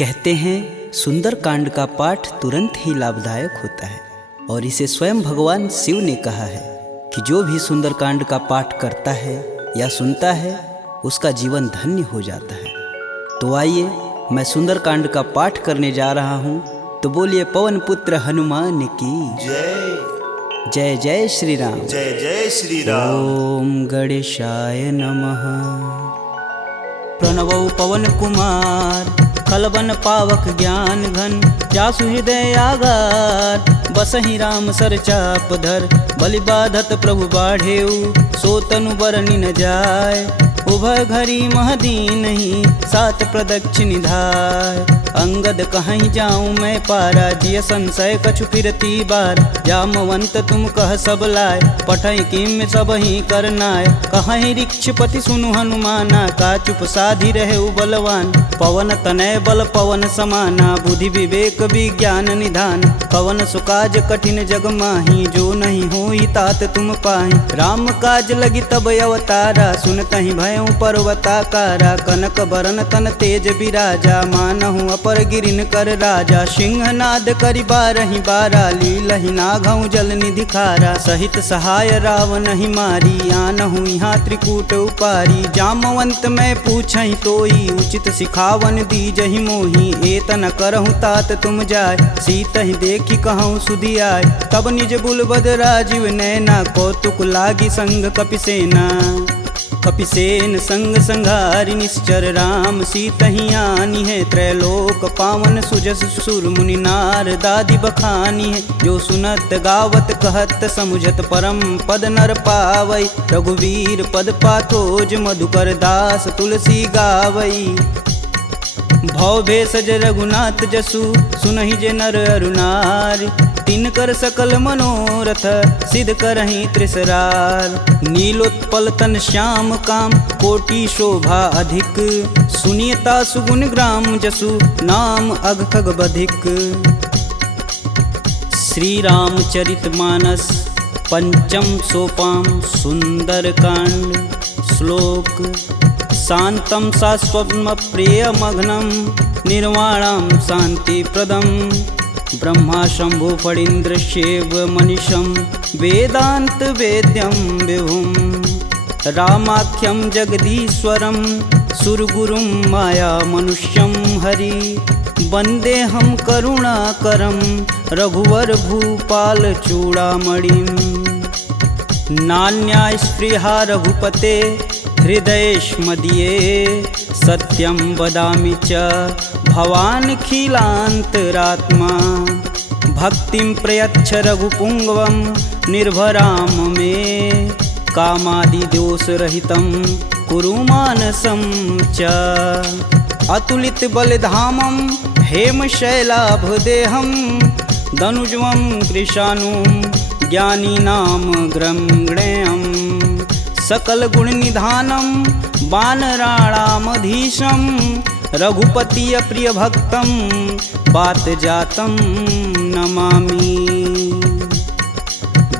कहते हैं सुंदरकांड का पाठ तुरंत ही लाभदायक होता है और इसे स्वयं भगवान शिव ने कहा है कि जो भी सुंदरकांड का पाठ करता है या सुनता है उसका जीवन धन्य हो जाता है। तो आइए मैं सुंदरकांड का पाठ करने जा रहा हूँ, तो बोलिए पवन पुत्र हनुमान की जय जय। जय श्री राम। जय जय श्री राम। ओम गणेशाय नमः। प्रणवौ पवन कुमार खलबन पावक ज्ञान घन, जासु हृदय आगार बसहि राम सर चाप धर। बलि बाधत प्रभु बाढ़ेऊ, सो तनु बरनि न जाय। उभय घरी महदीन ही, सात प्रदक्षिण निधाय। अंगद कहीं जाऊं मैं पारा, जिय संशय कछु फिरती बार। जामवंत तुम कह सब लाय, पठई किम सब ही करनाय। कहीं ऋक्षपति सुनु हनुमाना, का चुप साधि रहे बलवान। पवन तनय बल पवन समाना, बुद्धि विवेक विज्ञान निधान। पवन सुकाज कठिन जग माही, जो नहीं होई तात तुम पाही। राम काज लगी तब अवतारा, सुनतहि भयउ पर्वताकारा। कनक बरन तन तेज बिराजा, मानहु अपर गिरिन कर राजा। सिंहनाद करि बारहि बारा, लीलहि नाघउ जल निधि खारा। सहित सहाय रावण ही मारी, आनहु यहाँ त्रिकूट उपारी। जामवंत मैं पूछहि तोई, उचित सिखावन दीजहि मोही। एतन करहु तात तुम जाय, सीतहि देखि कहूँ सुधि आय। तब निज बुलबद राजीव नैना, कौतुक लागी संग कपिसेना। कपिसेन संग संघारि निश्चर, राम सीतहि आनी है। त्रैलोक पावन सुजस सुर मुनि नार, दादि बखानी है। जो सुनत गावत कहत समुझत, परम पद नर पावई। रघुवीर पद पाथोज, मधुकर दास तुलसी गावई। भव भेषज रघुनाथ जसु, सुनहि जे नर अरुनार। तिनकर सकल मनोरथ, सिद्ध करहि त्रिसरार। नीलोत्पल तन श्याम काम, कोटि शोभा अधिक। सुनियता सुगुण ग्राम जसु, नाम अघ खग बधिक। श्री रामचरित मानस पंचम सोपान सुंदरकांड। श्लोक। शांतं शाश्वतं प्रियमघ्नं, निर्वाणं शांतिप्रदं। ब्रह्मा शंभु फणीन्द्रस्यैव मनीषं, वेदांत वेद्यं विभुं। रामाख्यं जगदीश्वरं, सुरगुरुं माया मनुष्यं हरि। वन्देऽहं करुणाकरं, रघुवर भूपाल चूड़ामणिं। नान्या स्पृहा रघुपते, हृदयेष्मदीये। सत्यं वदामि च भवानखिलान्तरात्मा। भक्तिं प्रयच्छ रघुपुङ्गवं, निर्भरां मे। कामादिदोषरहितं कुरु मानसं च। अतुलित बलधामं, हेमशैलाभदेहं। दनुजवं कृशानुं, ज्ञानीनां ग्रंगणेयम्। सकल गुण निधानम, वानराणामधीशं। रघुपति प्रिय भक्तम, बात जातम नमामि।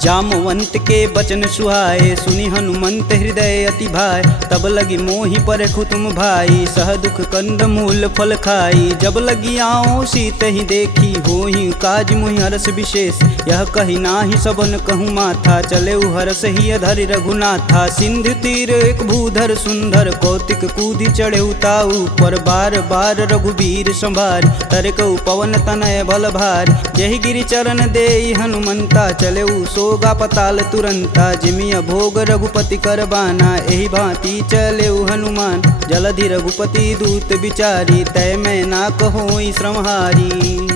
जामवंत के बचन सुहाए, सुनि हनुमंत हृदय अति भाई। तब लगी मोहि परखु तुम भाई, सह दुख कंद मूल फल खाई। जब लगी आओ सीत ही देखी, होहि काज मुहि हरस विशेष। यह कही नाही सबन कहूँ माथा, चले हरस ही धरि रघुनाथा। सिंधु तीर एक भूधर सुंदर, कौतिक कूदि चढ़े ताऊ पर। बार बार रघुबीर संभार, तरकऊ पवन तनय बल भार। जहि गिरि चरण देई हनुमंता, चले सोगा पताल तुरंता। जिमिया भोग रघुपति करबाना, एहि भांति चलेउ हनुमान। जलधि रघुपति दूत बिचारी, तय मैं ना कहोई श्रमहारी।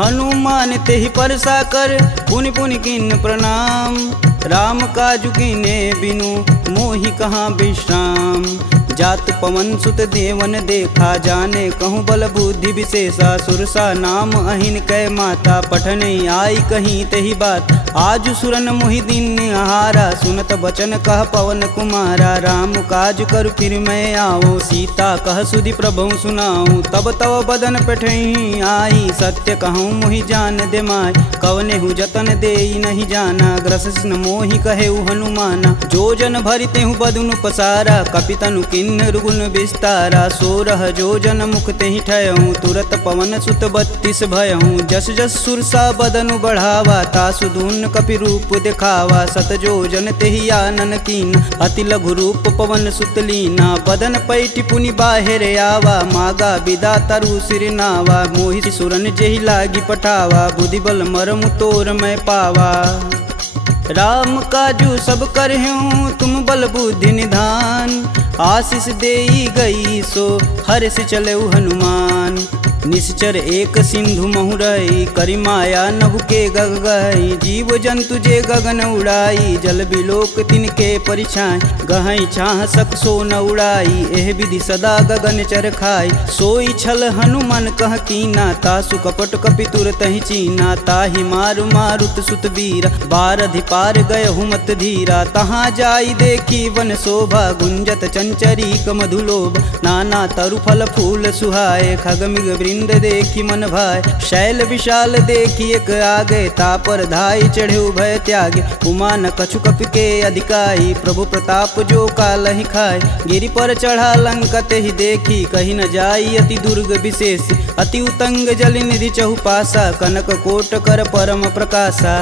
हनुमान तेहि परसा कर, पुनि पुनि किन्न प्रणाम। राम काजु कीन्हे बिनु, मोहि कहाँ विश्राम। जात पवन सुत देवन देखा, जाने कहूँ बल बुद्धि विशेषा। सुरसा नाम अहिन कै माता, पठने आई कहीं तेहि बात। आज सुरन मोहि दिन आहारा, सुनत बचन कह पवन कुमारा। राम काज कर फिर मैं आओ, सीता कह सुधि प्रभु सुनाऊं। तब तव बदन पठही आई, सत्य कहूँ मोहि जान दे माय। कवनेहु जतन देई नहीं जाना, ग्रसिन मोहि कहेउ हनुमाना। जो जन भरितेहु बदनु पसारा, कपितनु किन किन्नर गुण विस्तारा 16 जोजन मुख तेहि ठयहूँ तुरत पवन सुत 32 भयहूँ जस जस सुरसा बदनु बढ़ावा तासु दून कपि रूप दिखावा 7 जोजन तेहि आनन कीन अति लघु रूप पवन सुत लीना बदन पैठि पुनि बाहिर आवा मागा बिदा तरु सिर नावा मोहि सुरन जेहि लागी पठावा बुद्धि बल मरमु तोर मैं पावा राम काजू सब करहूँ तुम बल बुद्धि निधान आशीष देई गई सो हर से चलेउ हनुमान निश्चर एक सिंधु महुरई करि माया नभु के गग गई जीव जंतु जे गगन उड़ाई जल बिलोक तिनके परिछाई गहई छाह सक सो न उड़ाई एह विधि सदा गगन चर खाई सोई छल हनुमान कह कीना तासु कपट कपि तुरत ही चीना ताहि मारु मारुत सुत वीर बारधि पार गय हुमत धीरा तहाँ जाई देखी वन शोभा गुंजत चंचरीक मधुलोभ नाना तरु फल फूल सुहाए खग मृग वृंद देखी मन भाय शैल विशाल देखी एक आगे तापर धाई चढ़े भय त्यागे उमा न कछु कपि के अधिकाई प्रभु प्रताप जो कालहि खाय गिरि पर चढ़ा लंकत ही देखी कहीं न जाई अति दुर्ग विशेष अति उतंग जल निधि चहुपासा कनक कोट कर परम प्रकाशा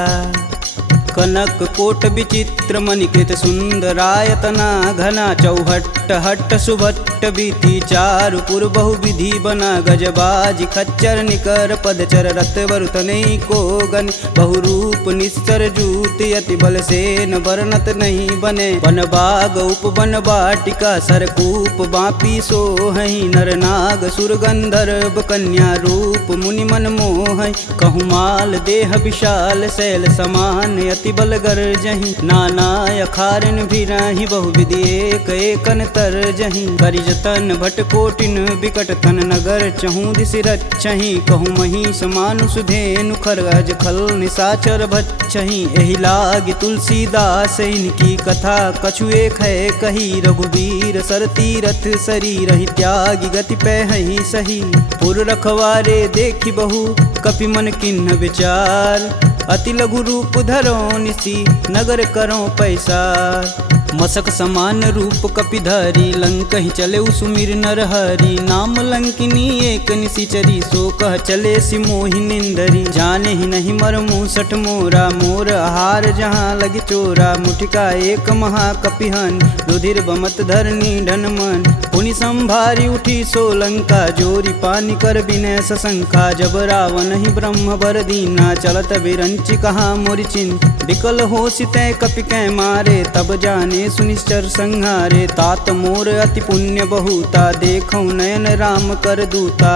कनक कोट विचित्र मणिकृत सुंदरायतना घना चौहट्ट हट्ट सुभट्ट बीती चारु पुर बहु विधि बना गजबाज खच्चर निकर पदचर रत वरुतने को गन बहुरूप निस्तर जूत अति बल से न वर्णत नहीं बने वन बाग उपवन बाटिका सरकूप बापी सोहई नर नाग सुर गंधर्व कन्या रूप मुनि मन मोह कहु माल देह विशाल शैल समान अति बल गर्जहि नाना अखारन भिराहि बहु विधि एक एकन तरजहि करि जतन भट कोटिन विकट तन नगर चहु दिस रक्षहि कहु महिष मानुष धेनु खरगज खल निशाचर भक्षहि एहि लागी तुलसीदास इनकी कथा कछु एक है कही रघुवीर सर तीरथ शरीर ही त्यागी गति पैहि सही पुर रखवारे देखी बहु कपि मन किन्ह विचार अति लघु रूप धरो निसी नगर करो पैसार मसक समान रूप कपिधरी लंक ही चले सुमिर नर हरि नाम लंकिनी एक निशिचरी सो कह चले सि मोहि निंदरी जाने ही नहीं मर मूसठ मोरा मोर आहार जहाँ लगी चोरा मुठिका एक महाकपिहन रुधिर बमत धरनी ढन मन पुनि संभारी उठी सो लंका जोरी पानी कर विनय सशंका जब रावण ही ब्रह्म बर दीना चलत बिरंचि कहा मोरि चिन्ह विकल हो सितै कपि कै मारे तब जाने सुनिश्चर संहारे तात मोर अति पुण्य बहुता देखौ नयन राम कर दूता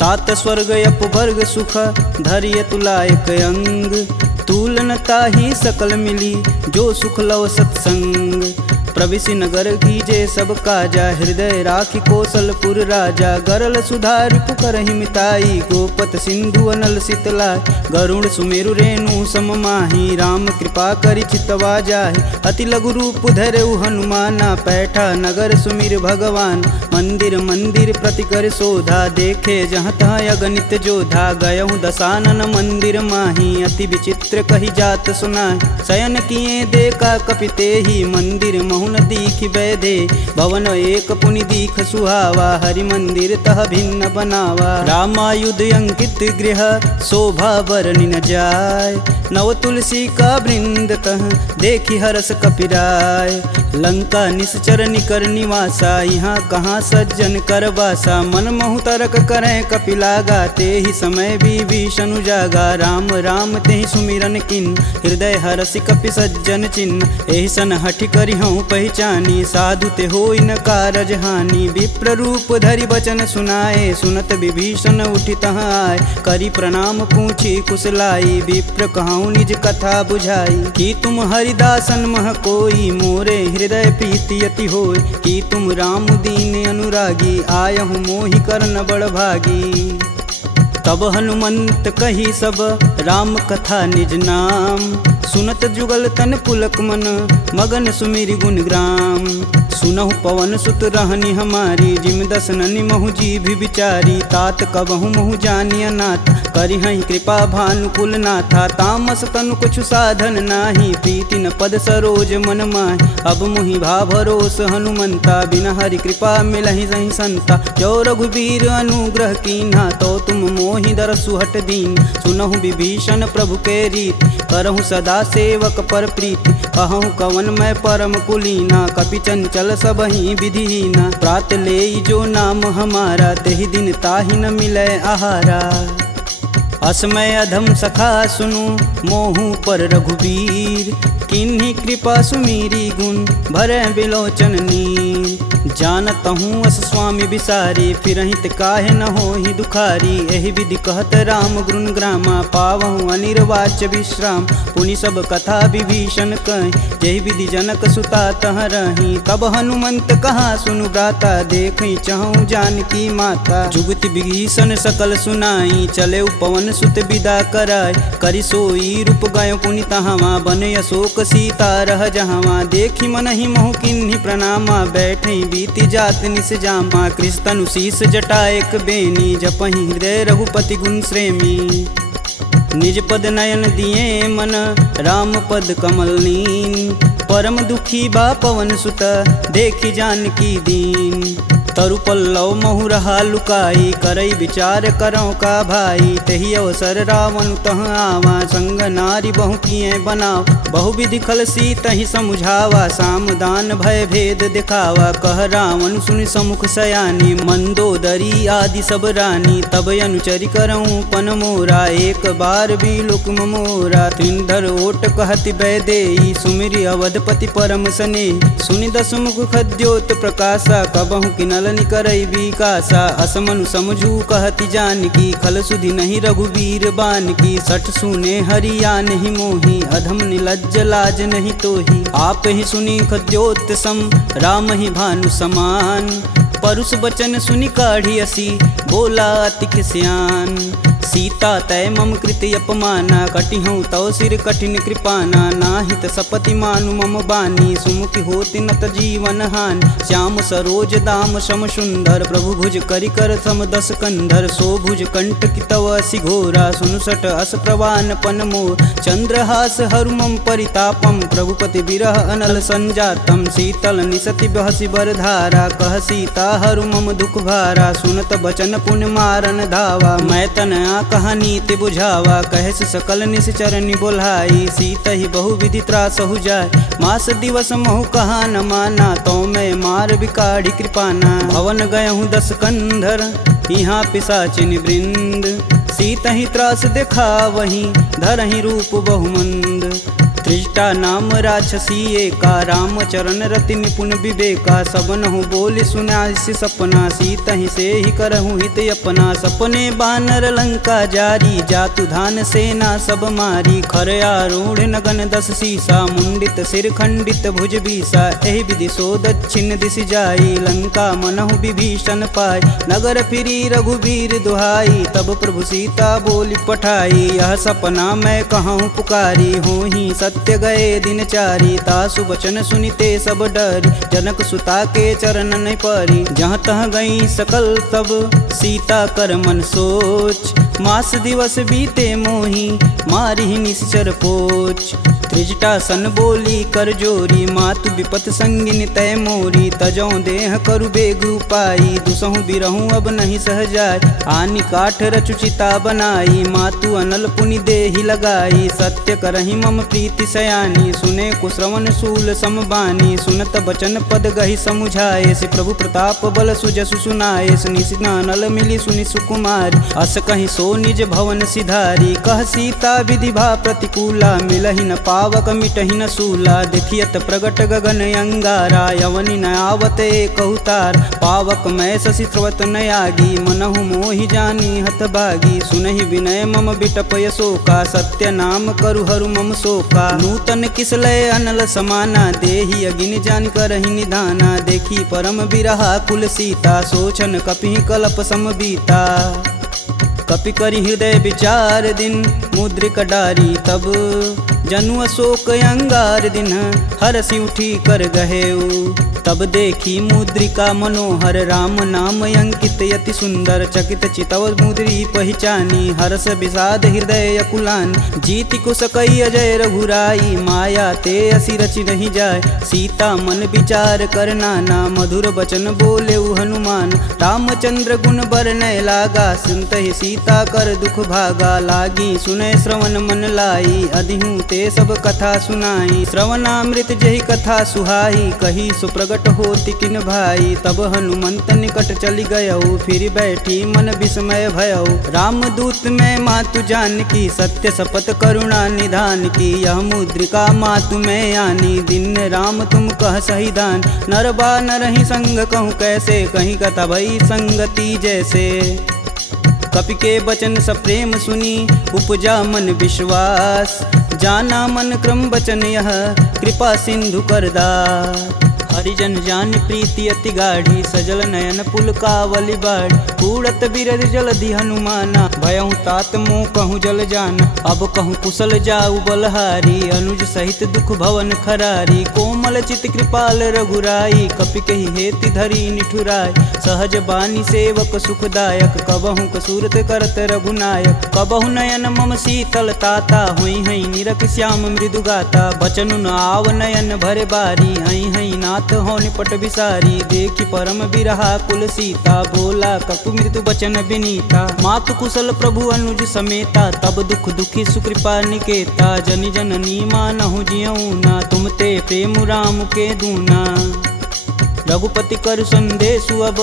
तात स्वर्ग अपवर्ग सुख धैर्य तुलायक अंग तुलनता ही सकल मिली जो सुख लव सत्संग प्रविशि नगर कीजे सब काजा हृदय राखी कौशलपुर राजा गरल सुधार पुकरहि मिताई गोपत सिंधु अनल शीतला गरुण सुमेरु रेणु सम माही राम कृपा करि चितवा जाहि अति लघु रूप धरऊ हनुमाना पैठा नगर सुमिर भगवान मंदिर मंदिर प्रति कर शोधा देखे जहाँ तहाँ अगणित जोधा गयहु दशानन मंदिर माही अति विचित्र कही जात सुनाहि शयन किए देखा कपिते ही मंदिर महुन दीख वैदे भवन एक पुनि दीख सुहावा हरि मंदिर तह भिन्न बनावा रामायुध अंकित गृह शोभा बरनि न जाय नव तुलसी का वृंद तह देखी हरस कपिराय लंका निश्चर निकर निवासा यहाँ कहाँ सज्जन कर बासा मन महु तरक करें कपिलागा ते ही समय विभीषण जागा राम राम ते ही सुमिरन किन हृदय हरसि कपि सज्जन चिन्ह एहि सन हठि करि हूँ पहचानी साधु ते होई न कारज हानि विप्र रूप धरि बचन सुनाए सुनत विभीषण उठि तहाँ आए करि प्रणाम पूछी कुशलाई विप्र कहूँ निज कथा बुझाई कि तुम हरिदासन मह कोई मोरे हृदय प्रीति अति होय कि तुम राम दीन अनुरागी आयहु मोहि करन बड़ भागी तब हनुमंत कही सब राम कथा निज नाम सुनत जुगल तन पुलक मन मगन सुमिरि गुण ग्राम। सुनहु पवन सुत रहनी हमारी जिम दस ननि महु जी भी विचारी। तात कबहु महु जानिया नाथ करिहहि कृपा भानुकुल नाथा। तामस तनु कुछ साधन नाही प्रीति न पद सरोज मन माहि। अब मुहि भा भरोस हनुमंता बिना हरि कृपा मिलहि सही संता। जो रघुबीर अनुग्रह कीन्हा तो तुम मोहि दर सुहट दीन। सुनहु विभीषण प्रभु के रीत करहु सदा सेवक पर प्रीति। कहूँ कवन मैं परम कुलीना कपि चंचल सबहि विधिहीना। प्रात लेई जो नाम हमारा तेहि दिन ताहि न मिलै आहारा। असमय अधम सखा सुनु मोहु पर रघुबीर। किन्हीं कृपा सुमीरी गुण भरै बिलोचन नीर। जानतहूँ अस स्वामी बिसारी फिरहित काहे न होहि दुखारी। एहि विधि कहत राम गुण ग्रामा पावहु अनिर्वाच्य विश्राम। पुनि सब कथा विभीषण कहि जेहि विधि जनक सुता तह रही। तब हनुमंत कहा सुनु भ्राता देखहि चहु जानकी माता। जुगति विभीषण सकल सुनाई चले पवन सुत विदा कराय। करि सोई रूप गयो पुनि तहावा बन अशोक सीता रह जहावा। देखि मनहि मोहु किन्हीं प्रणामा बैठे बीति जात निस जामा। कृष्ण शीस जटा एक बेनी जपहि हृदय रघुपति गुण श्रेमी। निज पद नयन दिए मन राम पद कमल नीन। परम दुखी बा पवन सुत देखि जानकी दीन। तरु पल्लव महु रहा लुकाई करई विचार करौ का भाई। तेहि अवसर रावण तह आवा संग नारी बहु किए बनाव। बहु विधि खलसी तहि समुझावा साम दान भय भेद दिखावा। कह रावण सुनि समुख सयानी मंदोदरी आदि सब रानी। तब अनुचरि करऊँ पन मोरा एक बार भी लुक्म मोरा। त्रिंधर ओट कहति बैदेई सुमिरि अवधपति परम स्नेही। सुनि दस मुख खद्योत प्रकाशा कबहु किनल करई विकासा। असमनु समझू कहति जानकी खल सुधि नहीं रघुवीर बानकी। सठ सुने हरिया नहीं मोही अधम निलज्ज लाज नहीं तोही। आप ही सुनी खद्योत सम राम ही भानु समान। परुष बचन सुनि काढ़ी असी बोला अति सियान। सीता तय मम कृति अपमाना कटिहूँ तव सिर कठिन कृपाना। नाहित सपति मानु मम बानी सुमुखी होति नत जीवन हानि। श्याम सरोज दाम सम सुंदर प्रभु भुज करि कर सम दस कंधर। सो भुज कंठ की तव असि घोरा सुनुसट अस प्रवान पन मोर। चंद्रहास हरु मम परितापम प्रभुपति बिरह अनल संजातम। शीतल निसति बहसि बरधारा कह सीता हरु मम दुख भारा। सुनत बचन पुन मारन धावा मैं तन कहानी ते बुझावा। कहस सकल निश्चरनि बोलाई सीत ही बहु विधि त्रास हो जाय। मास दिवस महु कहा न माना तो मैं मार बिकाढ़ी कृपाना। भवन गयहूँ दस कंधर यहाँ पिशाचिन वृंद। सीत ही त्रास देखा वहीं धरहि रूप बहुमंद। त्रिजटा नाम राक्षसी एका राम चरण रति निपुण विवेका। सबनहु बोल सुनासि सपना सीत ही से ही करहु हित अपना। सपने बानर लंका जारी जातु धान सेना सब मारी। खर आरूढ़ नगन दस सीसा मुंडित सिर खंडित भुज बीसा। एहि विधि सो दक्षिण दिशि जाई लंका मनहु विभीषण पाई। नगर फिरी रघुबीर दुहाई तब प्रभु सीता बोली पठाई। यह सपना मैं कहूँ पुकारी होहि सत्य गए दिन चारी। तासु बचन सुनिते सब डरी जनक सुता के चरण नहीं परी। जहाँ तह गई सकल तब सीता कर मन सोच। मास दिवस बीते मोही मारी निश्चर पोच। त्रिजटा सन बोली कर जोरी मातु विपत संगिन तय मोरी। तजौ देह करु बेग उपाई दुसहु बिरहूँ अब नहीं सह जाय। आनि काठ रचुचिता बनाई मातु अनल पुनि देहि लगाई। सत्य करहि मम प्रीति सयानी सुने कुश्रवण शूल समबानी। सुनत बचन पद गहि समुझाए से प्रभु प्रताप बल सुजसु सुनाए। निशिनानल मिली सुनि सुकुमारी अस कहि सो निज भवन सिधारी। कह सीता विधि भा प्रतिकूला मिलहि न पावक मिटहि न सूला। देखियत प्रगट गगन अंगारा यवनि न आवत एक अवतार। पावक मैं शशि स्रवत न आगी मनहु मोहि जानी हत भागी। सुनहि विनय मम बिटप यशोका सत्य नाम करु हरु मम शोका। नूतन किसलय अनल समाना देहि अगिन जान करहि निधाना। देखी परम बिरहा कुल सीता सोचन कपि कल्प सम बीता। कपि करि हृदय विचार दिन मुद्रिक डारी तब जनु अशोक अंगार दिन हरसि उठी कर गहेऊ। तब देखी मुद्रिका मनोहर राम नाम अंकित यति सुंदर। चकित चितव मुद्री पहचानी हर्ष विषाद हृदय अकुलान। जीति को सकई अजय रघुराई माया ते असी रचि नहीं जाय। सीता मन विचार कर नाना मधुर बचन बोले हनुमान। रामचंद्र गुण बरनय लागा सुनत ही सीता कर दुख भागा। लागी सुनय श्रवण मन लाई अधिहूँ ते सब कथा सुनाई। श्रवणामृत जही कथा सुहाई कही सुप्रगट होती किन भाई। तब हनुमंत निकट चली गयऊ फिर बैठी मन विस्मय भयऊ। रामदूत में मातु जानकी सत्य शपथ करुणा निधान की। यह मुद्रिका मातु में आनी दिन राम तुम कह सही दान। नरबा नरहि संग कहूँ कैसे कहीं कथा भई संगति जैसे। कपि के वचन सप्रेम सुनी उपजा मन विश्वास। जाना मन क्रम वचन यह कृपा सिंधु करदार। हरिजन जान प्रीति अति गाढ़ी सजल नयन पुलकावली बाढ़। कूड़त बिरद जलधि हनुमाना भयहु तात मोह कहूँ जल जान। अब कहूँ कुशल जाऊ बलहारी अनुज सहित दुख भवन खरारी। कोमल चित कृपाल रघुराई कपि कही हेति धरी निठुराय। सहज बानी सेवक सुखदायक कबहु कसूरत करत रघुनायक। कबहु नयन मम शीतल ताता हुई हई निरख श्याम मृदु गाता। बचनु न आव नयन भरे बारी हई हई नाथ हो निपट बिसारी। देखी परम बिरहा कुल सीता बोला कपु मृदु बचन विनीता। मातु कुशल प्रभु अनुज समेता तब दुख दुखी सुकृपा निकेता। जनि जननी मानहु जियऊ ना तुम ते प्रेम राम के दूना। रघुपति कर संदेशु अब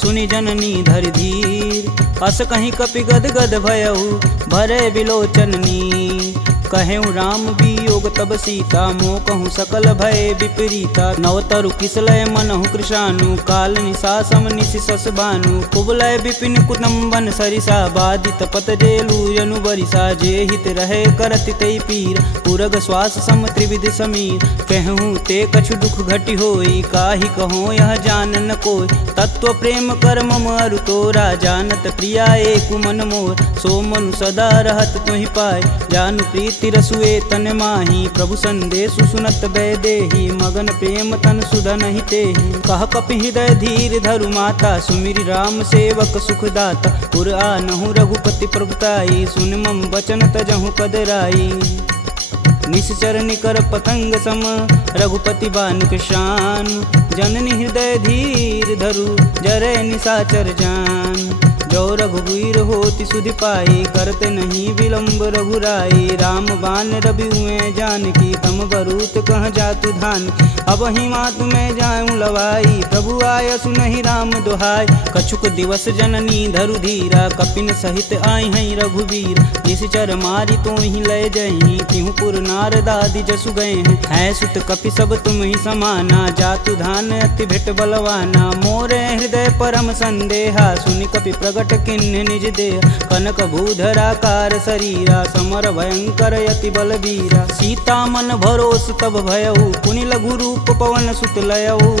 सुनि जननी धरि धीर। अस कहीं कपि गद गद भयऊ भरे बिलोचननी। कहेऊ राम वियोग तब सीता मोह कहूँ सकल भय विपरीता। नवतरु किसलय मनहु कृशानु काल निशा सम निशि सस भानु। कुबलय विपिन कुटुम्बन सरिसा बाधित पत जेलू जनु बरिसा। जे हित रहे करति तई पीर पुरग श्वास सम त्रिविध समीर। कहूँ ते कछु दुख घटि होई काहि कहो यह जान न कोय। तत्व प्रेम कर मम अरु तोरा जानत प्रिया एक मन मोर। सो मनु सदा रहत तुहि पाय जानु प्रीति तिरसुए तन माही। प्रभु संदेशु सुनत बैदेही मगन प्रेम तन सुधन ही तेहि। कह कपि हृदय धीर धरु माता सुमिरि राम सेवक सुखदाता। पुर आनहु रघुपति प्रभुताई सुन मम वचन तजहु कदराई। निश्चर निकर पतंग सम रघुपति बान कृशान। जननी हृदय धीर धरु जरे निशाचर जान। जो रघुवीर होति सुधि पाई करते नहीं विलम्ब रघुराई। राम बान रवि हुए जानकी तम बरूत कह जातु धान। अब ही मातु में जाऊँ लवाई प्रभु आय सुनहि राम दुहाई। कछुक दिवस जननी धरु धीरा कपिन सहित आई हैं रघुवीर। निश्चर मारी तो ही लय जही तिहु पुर नारदादि जसु गए हैं। है सुत कपि सब तुम ही समाना जातु धान अति भेट बलवाना। मोरे हृदय परम संदेहा सुनि कपि प्रगट किन्ह निज देह। कनक भूधराकार शरीरा समर भयंकर यति बलबीरा। सीता मन भरोस तब भयऊ पुनि लघु रूप पवन सुत लयऊ।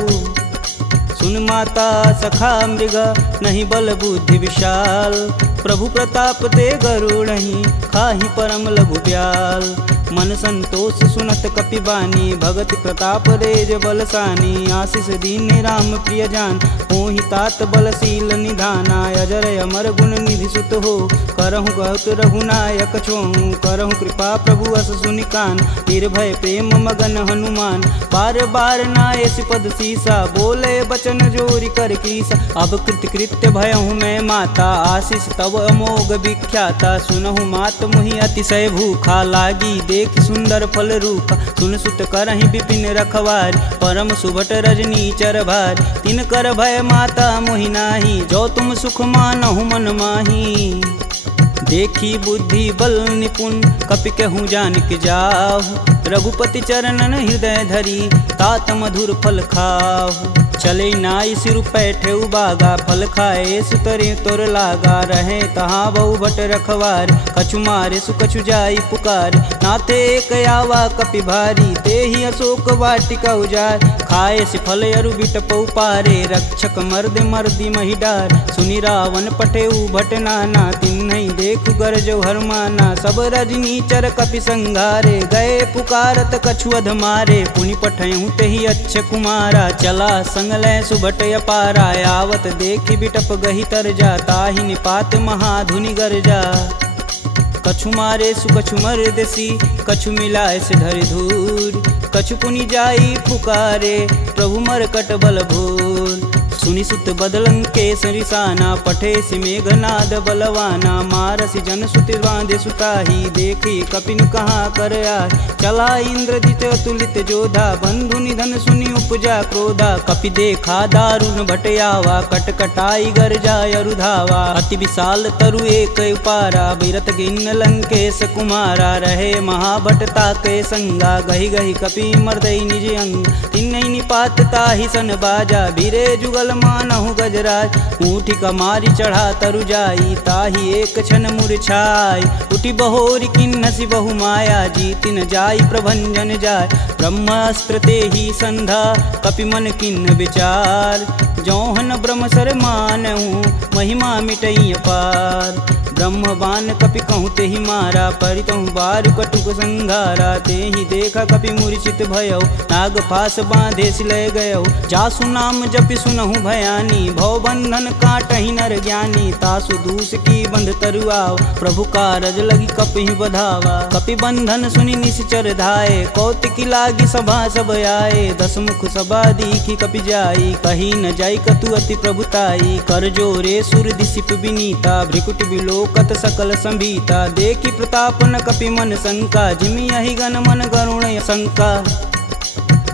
सुन माता सखा मृग नहीं बल बुद्धि विशाल। प्रभु प्रताप ते गरुड़हि खाहि परम लघु ब्याल। मन संतोष सुनत कपि बानी भगति प्रताप रेज बलसानी। आशीष दीन राम प्रिय जान होहि तात बलशील निधाना। अजर अमर गुण निधि सुत हो करहु कहत रघुनायक छोहु। करहु कृपा प्रभु अस सुनि कान निर्भय प्रेम मगन हनुमान। बार बार नाये सिपद सीसा बोले बचन जोरी कर कीसा। अब कृत कृत्य भयहु मैं माता आशीष तब अमोघ विख्याता। सुनहु मात मुहि अतिशय भूखा लागी देख सुंदर फल रूप। सुन सुत करहि विपिन रखवार परम सुभट रजनी चर भार। तिन कर भय माता मोहि नाही जो तुम सुख मानहु मन माही। देखी बुद्धि बल निपुण कपि कहूँ जानिक जाहु। रघुपति चरणन हृदय धरी तात मधुर फल खाहु। चले नाई सिर पैठे उबागा फल खाए सुतरे तोर लागा। रहे तहाँ बहु भट रखवार कछु मारे सु कछु जाई पुकार। नाते एक आवा कपि भारी ते ही अशोक वाटिका उजार। खाए से फल अरु बिटपौ पारे रक्षक मर्द मर्दी मही डार। सुनि रावण पठे भट नाना तिन्ह नहीं देखु गरजो हरमाना। सब रजनी चर कपि संघारे, गए पुकारत कछु अधमारे। पुनि पठयहु तेहि अच्छ कुमारा, चला संग लय सुभट अपारा। आवत देखि बिटप गही तरजा, ताहि निपात महाधुनि गरजा। कछु मारे सु कछु मर्दसी, कछु मिलाए से धरि धूर। कछु पुनि जाई पुकारे, प्रभु मरकट बल भूर। सुनि सुत बदलंके सरिसाना, पठे सि मेघनाद बलवाना। मारसि जन सुत बांधे सुताही, देखी कपिन कहाँ कर आए। चला इंद्रजित अतुलित जोधा, बंधु निधन सुनि उपजा क्रोधा। कपि देखा दारुण भटयावा, कटकटाई गरजाय अरुधावा। अति विशाल तरु एक उपारा, बिरत गिन्न लंकेश कुमारा। रहे महाभटता के संगा, गही गही कपि मर्दई निज अंग। तिन्नई निपात ताहि सन बाजा, बीरे जुगल मानहु गजराज। ऊँटी कमारी चढ़ा तरु जाई, ताहि एक क्षण मूर्छाई। उठी बहोरी किन्नसी बहु माया, जीतिन जाई प्रभंजन जाय। ब्रह्मास्त्र तेहि संधा, कपि मन किन्न विचार। जौहन ब्रह्म सर मानहु, महिमा मिटई अपार। ब्रह्म बान कपि कहूँ तेहि मारा, परितहु बारु कटुक संघारा। तेहि देखा कपि मूर्छित भयउ, नाग फास बांधे सिलय गयउ। जासु नाम जपि सुनहु भयानी, भव बंधन काटहि नर ज्ञानी। तासु दूस की बंध तरुआव, प्रभु कारज लगी कपिहि बधावा। कपि बंधन सुनि निश्चर धाये, कौतिकी लागी सभा सब आए। दस मुख सभा दीखी कपि जाई, कही न जाई कतु अति प्रभुताई। कर जोरे सुर दिसिप विनीता, भ्रिकुट बिलोकत सकल संभीता। देखी प्रताप न कपि मन शंका, जिमि यही गण मन गरुण शंका।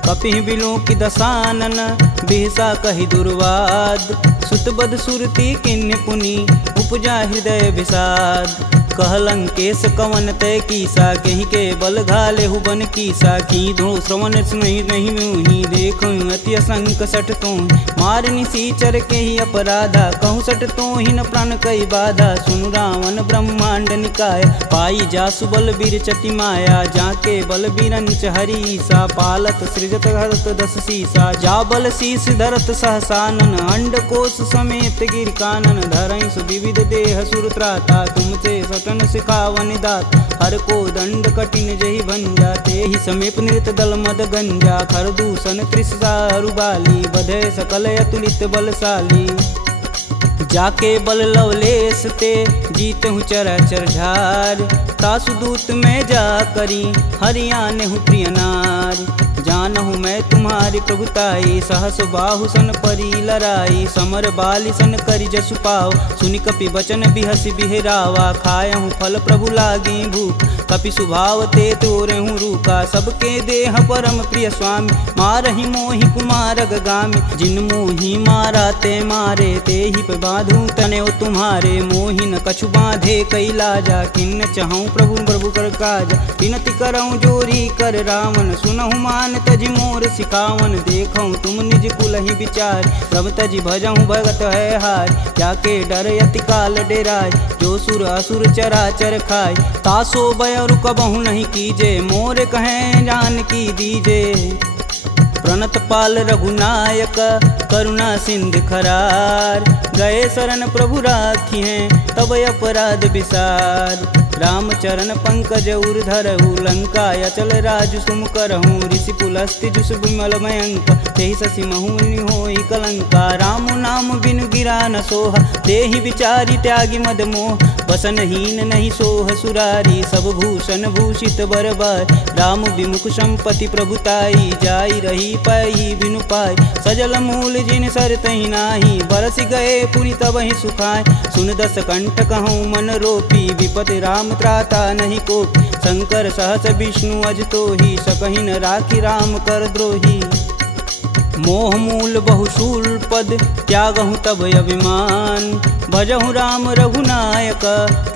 कपि बिलोकि दसानन, बिहसा कहि दुर्वाद। सुतबद सुरती किन्य पुनि, उपजा हृदय विषाद। कहलंकेश कवन तय कीसा, कहीं के बल घालेहु बन कीसा। की धो श्रवण नहीं मुहि, देखूं अति असंक सठ तो। मार निसीचर के ही अपराधा, कहूँ सठ तो ही न प्राण कई बाधा। सुनु रावण ब्रह्मांड निकाय, पाई जासु बल बीर चति माया। जाके बल बीरंच हरीसा, पालत सृजत हरत दस सीसा। जा बल शीस धरत सहसानन, अंड कोश समेत गिर कानन। धरई सुविविध देह सुर त्राता, तुमसे सटन सिखावन दात। हर को दंड कठिन जहि भंजा, तेहि समीप नृत दल मद गंजा। खरदूषण त्रिषा अरुबाली, बधे सकल अतुलित बलशाली। जाके बल लवलेश ते, जीतहु चराचर झार। तासु दूत में जा करी, हरियाणहु प्रिय नार। जानहु मैं तुम्हारी प्रभुताई, सहस बाहु सन परी लराई। समर बाली सन करि जसु पाव, सुनि कपि बचन बिहसि बिहरावा। खायहु फल प्रभु लागी भूख, कपि सुभाव ते तोरहु रूखा। सबके देह परम प्रिय स्वामी, मारहि मोहि कुमार गामी। जिन मोहि मारा ते मारे, तेहि पे बांधु तनेउ तुम्हारे। मोहि न कछु बांधे कई लाजा, किन्न चहऊँ प्रभु प्रभु कर काज। विनति करऊँ जोरी कर रावण, सुनहु मान तजि मोर सिखावन। देखऊँ तुम निज कुलहि विचार, प्रभ तजि भजऊँ भगत है हार। जाके डर अति काल डेराय, जो सुर असुर चराचर खाय। तासो बयरु कबहु नहीं कीजे, मोर कहें जान की दीजे। प्रणत पाल रघुनायक, करुणा सिंध खरार। गए शरण प्रभु राखी हैं, तब अपराध विसार। राम चरण पंकज उर धरहु, लंका अचल राजु सुम करहूँ। ऋषि पुलस्ति जुस विमल मयंक, तेहि शशि महुनि होई कलंका। राम नाम बिनु गिरा न सोहा, देहि विचारी त्यागी मद मोह। बसनहीन नहीं सोह सुरारी, सब भूषण भूषित बरबार। राम विमुख संपत्ति प्रभुताई, जाई रही पाई बिनु पाई। सजल मूल जिन सर तहि नाही, बरस गए पुनि तबहि सुखाय। सुन दस कंठ कहूँ मन रोपी, विपति राम त्राता नहीं कोपी। शंकर सहस विष्णु अज तोहि, सकहि न राखी राम कर द्रोही। मोह मूल बहुशूल पद, त्यागहु तब अभिमान। भजहु राम रघुनायक,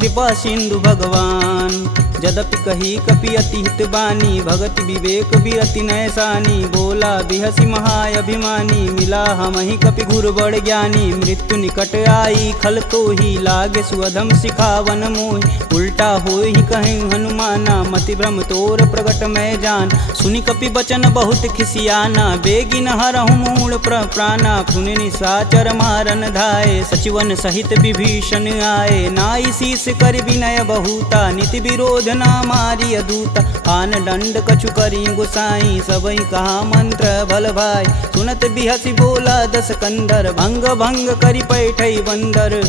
कृपा सिंधु भगवान। यद्यपि कही कपि अति हित बानी, भगति विवेक बिरति नैसानी। बोला बिहसी महाअभिमानी, मिला हमहि कपि गुरु बड़ ज्ञानी। मृत्यु निकट आई खल तो ही, लागे सुअधम सिखावन मोहि। उल्टा होई कहीं हनुमाना, मति भ्रम तोर प्रगट मैं जान। सुनि कपि बचन बहुत खिसियाना, बेगिन हरहु मूल प्राणा। पुनि निशाचर मारन धाये, सचिवन सहित विभीषण आए। नाई शीस कर विनय बहुता, नीति विरोध ना मारी अदूता। आन दंड कछु करी गुसाई, सबई कहा मंत्र भल भाई। सुनत बिहसी बोला दस कंदर, भंग भंग करि पैठई बंदर।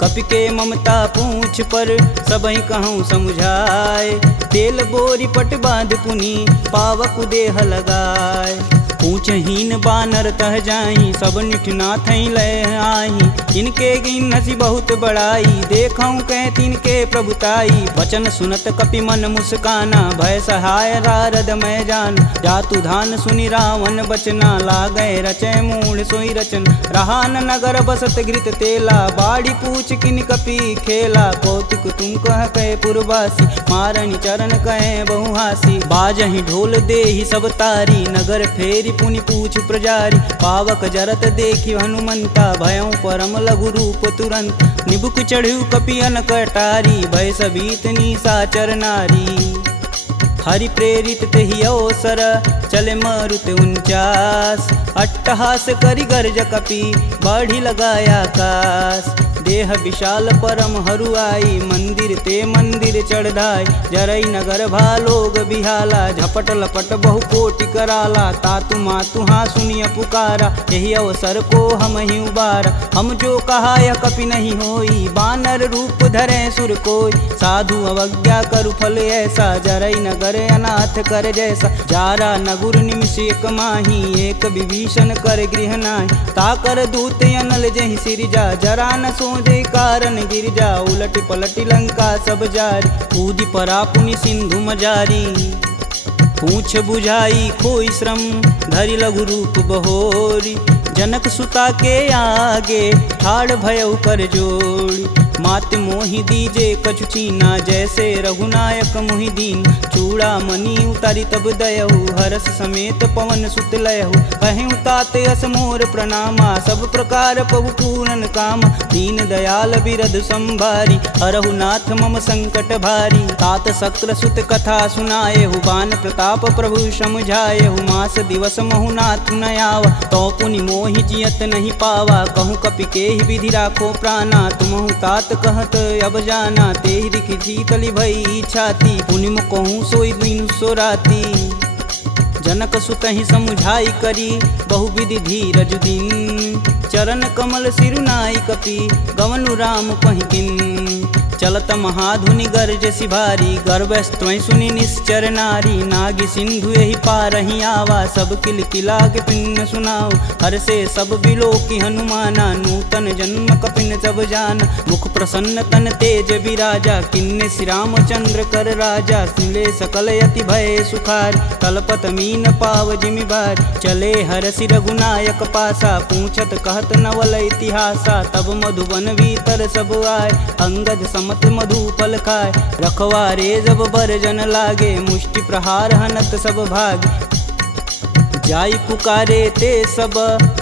कपि के ममता पूछ पर, सबई कहूँ समुझाए। तेल बोरी पट बांध पुनि, पावक देह लगाए। पूछहीन बानर तह जाही, सब निठना थई ले आही। इनके गिन हसी बहुत बड़ाई, देखऊँ कह तिनके प्रभुताई। वचन सुनत कपि मन मुस्काना, भय सहाय नारद मैं जान। जातु धान सुनि रावण बचना, लागय रचय मूल सोई रचन। रहा न नगर बसत घृत तेला, बाड़ी पूछ किन कपि खेला। कौतुक तुम कह कह पुरवासी, मारणी चरण कहे बहुहासी। बाजहि ढोल देहि सब तारी, नगर फेरी पुनि पूछ प्रजारी। पावक जरत देखि हनुमंता, भयं परम लघु रूप तुरंत। निबुक चढ़ु कपि अनक अटारी, भय सबीत निशाचर नारी। हरि प्रेरित तेहि अवसर, चले मरुत 49। अट्टहास करि गर्ज कपि, बाढ़ी लगाया आकाश। देह विशाल परम हरुआई, मंदिर ते मंदिर चढ़ाई। जरई नगर भालोग बिहाला, झपट लपट बहु कोटि कराला। तातु मातु हाँ सुनिय पुकारा, यही अवसर को हम ही उबारा। हम जो कहा यह कपि नहीं होई, बानर रूप धरे सुर कोई। साधु अवज्ञा करु फल ऐसा, जरई नगर अनाथ कर जैसा। जारा नगुर निमिष एक माही, एक विभीषण कर गृह नाही। ताकर दूत अनल जहि सिरजा, जरा न सोजे कारण गिरजा। उलट पलट लंका सब जारी, कूदि परा पुनि सिंधु मजारी। पूछ बुझाई खोई श्रम, धरि लघु रूप बहोरी। जनक सुता के आगे, ठाड़ भयउ कर जोड़ी। मात मोहि दीजे कछु चीना, जैसे रघुनायक मोहि दीन। चूड़ा मणि उतारी तब दयहु, हरस समेत पवन सुत लयहु। कहें तात यस मोर प्रणामा, सब प्रकार प्रभु पूरन काम। दीन दयाल बिरध संभारी, हरहु नाथ मम संकट भारी। तात शक्र सुत कथा सुनाएहु, बान प्रताप प्रभु समुझाएहु। मास दिवस महु नाथ न आवा, तो पुनि मोहि जियत नहीं पावा। कहूँ कपि केहि विधि राखो प्राणा, तुमहु तात कहत अब जाना। तेहि दिखि शीतली भई छाती, पुनि मुख कहूँ सोई दिन सो राती। जनक सुतहि समुझाई करी, बहुविधि धीरज दिन। चरण कमल सिरुनाई कपि, गवनु राम पहिकिन। चलत महाधुनि गर्ज सिभारी, गर्भस्त्वं सुनि निश्चर नारी। नागी सिंधु यही पारहि आवा, सब किल किला के पिन सुनाओ। हर से सब बिलोकी हनुमाना, नूतन जन्म कपिन सब जान। मुख प्रसन्न तन तेज विराजा, किन्ने श्री रामचंद्र कर राजा। सुले सकल यति भय सुखार, कलपत मीन पाव जिमि बार। चले हरसि रघुनायक पासा, पूछत कहत नवल इतिहासा। तब मधुबन भीतर सब आए, अंगद मत मधु फल खाए। रखवारे जब बरजन लागे, मुष्टि प्रहार हनत सब भाग। जाई पुकारे ते सब,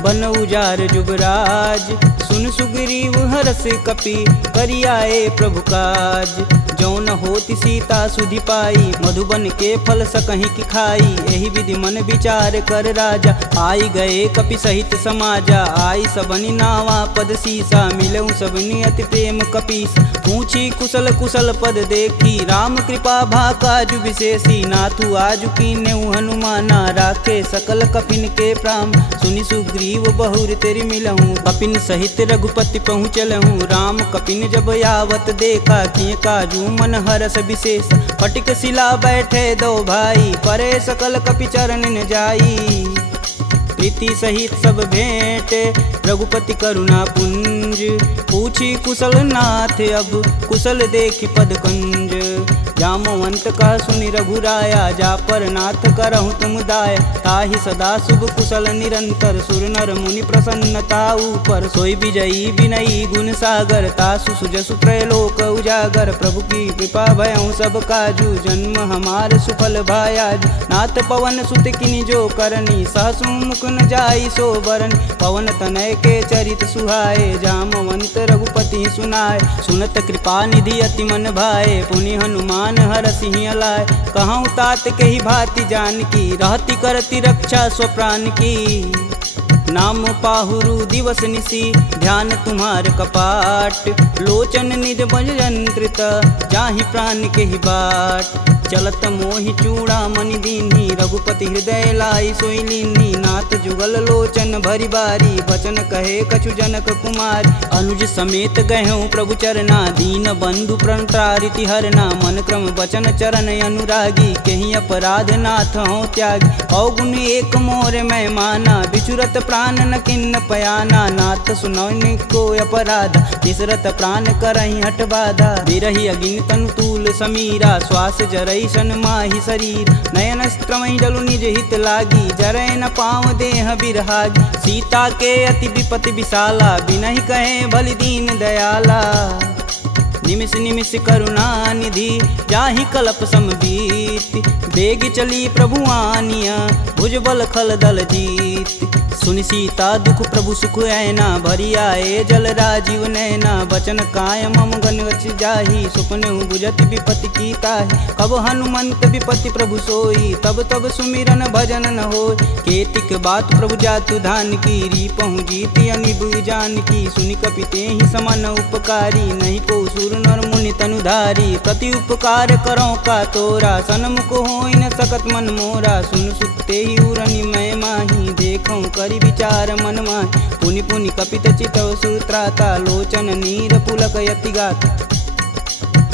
बन उजार जुगराज। सुन सुग्रीव हरस कपि, करियाए प्रभु काज। जौन होति सीता सुधि पाई, मधुबन के फल सकहीं की खाई। यही विधि मन विचार कर राजा, आई गए कपि सहित समाजा। आई सबनि नावा पद सीसा, मिलऊँ सबनि अति प्रेम कपीस। पूछी कुशल कुशल पद देखी, राम कृपा भा काजु विशेषी। नाथु आजु कीन्हु हनुमाना, राखे सकल कपिन के प्राम। सुनि सुग्रीव बहुर तेरि मिलहूँ, कपिन सहित रघुपति पहुँचलहूँ। राम कपिन जब यावत देखा, किए काजू मन हरस विशेष। फटिक शिला बैठे दो भाई, परे सकल कपि चरण न जाई। प्रीति सहित सब भेंट, रघुपति करुणा पुंज। पूछी कुशल नाथ अब, कुशल देखि पद कंज। जामवंत कह सुनि रघुराया, जा पर नाथ करहु तुम दाय। ताहि सदा शुभ कुशल निरंतर, सुर नर मुनि प्रसन्नता ऊपर। सोई विजयी विनयी गुण सागर, तासु सुजसु त्रैलोक उजागर। प्रभु की कृपा भयउ सब काजू, जन्म हमार सुफल भायाज। नाथ पवन सुत किनि जो करनी, सहसु मुख न जाई सो बरन। पवन तनय के चरित सुहाए, जामवंत रघुपति सुनाय। सुनत कृपा निधि अति मन भाए, पुनि हनुमान हरषि लाय। कहूँ तात के ही भांति जानकी, रहती करती रक्षा स्वप्राण की। नाम पाहुरु दिवस निशि, ध्यान तुम्हार कपाट। लोचन निज बज यंत्रित, जाहि प्राण के ही बाट। चलत मोहि चूड़ामणि दीन्ही, रघुपति हृदय लाई सोई लीन्ही। नाथ जुगल लोचन भरी बारी, बचन कहे कछु जनक कुमार। अनुज समेत गहूँ प्रभु चरना, दीन बंधु प्रणतारिति हरना। मन क्रम वचन चरण अनुरागी, कहीं अपराध नाथ हो त्यागी। अवगुण एक मोर मैं माना, बिचुरत प्राण न किन्न पयाना। नाथ सुनौनि को अपराध, तिसरत प्राण करहि हठ बाधा। बिरहि अगिन तनु तूल समीरा, श्वास जरई सन माहि शरीर। नयन स्त्रमहि जलु निज हित लागी, जरै न पाँव देह बिरहागी। सीता के अति विपति विशाला, बिनहि कहे भलि दीन दयाला। निमिष निमिष करुणा निधि, जाहि कलप समबीत। बेग चली प्रभु आनिया, भुजबल खल दल जीत। सुनि सीता दुख प्रभु सुख ऐना, भरी आए जल राजीव नैना। बचन काय मम गन गच जाहि, सुपने बुझत विपति की ताहि। कब हनुमंत विपति प्रभु सोई, तब तब सुमिरन भजन न होय। केतिक बात प्रभु जातु धान की, रीपहु जीति अनिबु जान की। सुनि कपिते ही समन उपकारी, नहीं को सुर नर मुनि तनुधारी। प्रति उपकार करो का तोरा, सन्मुख होई न सकत मन मोरा। सुन सुते ही उरनि मैं माही, देखऊँ करि विचार मन माहि। पुनि पुनि कपित चितव सुत्राता, लोचन नीर पुलक यति गाता।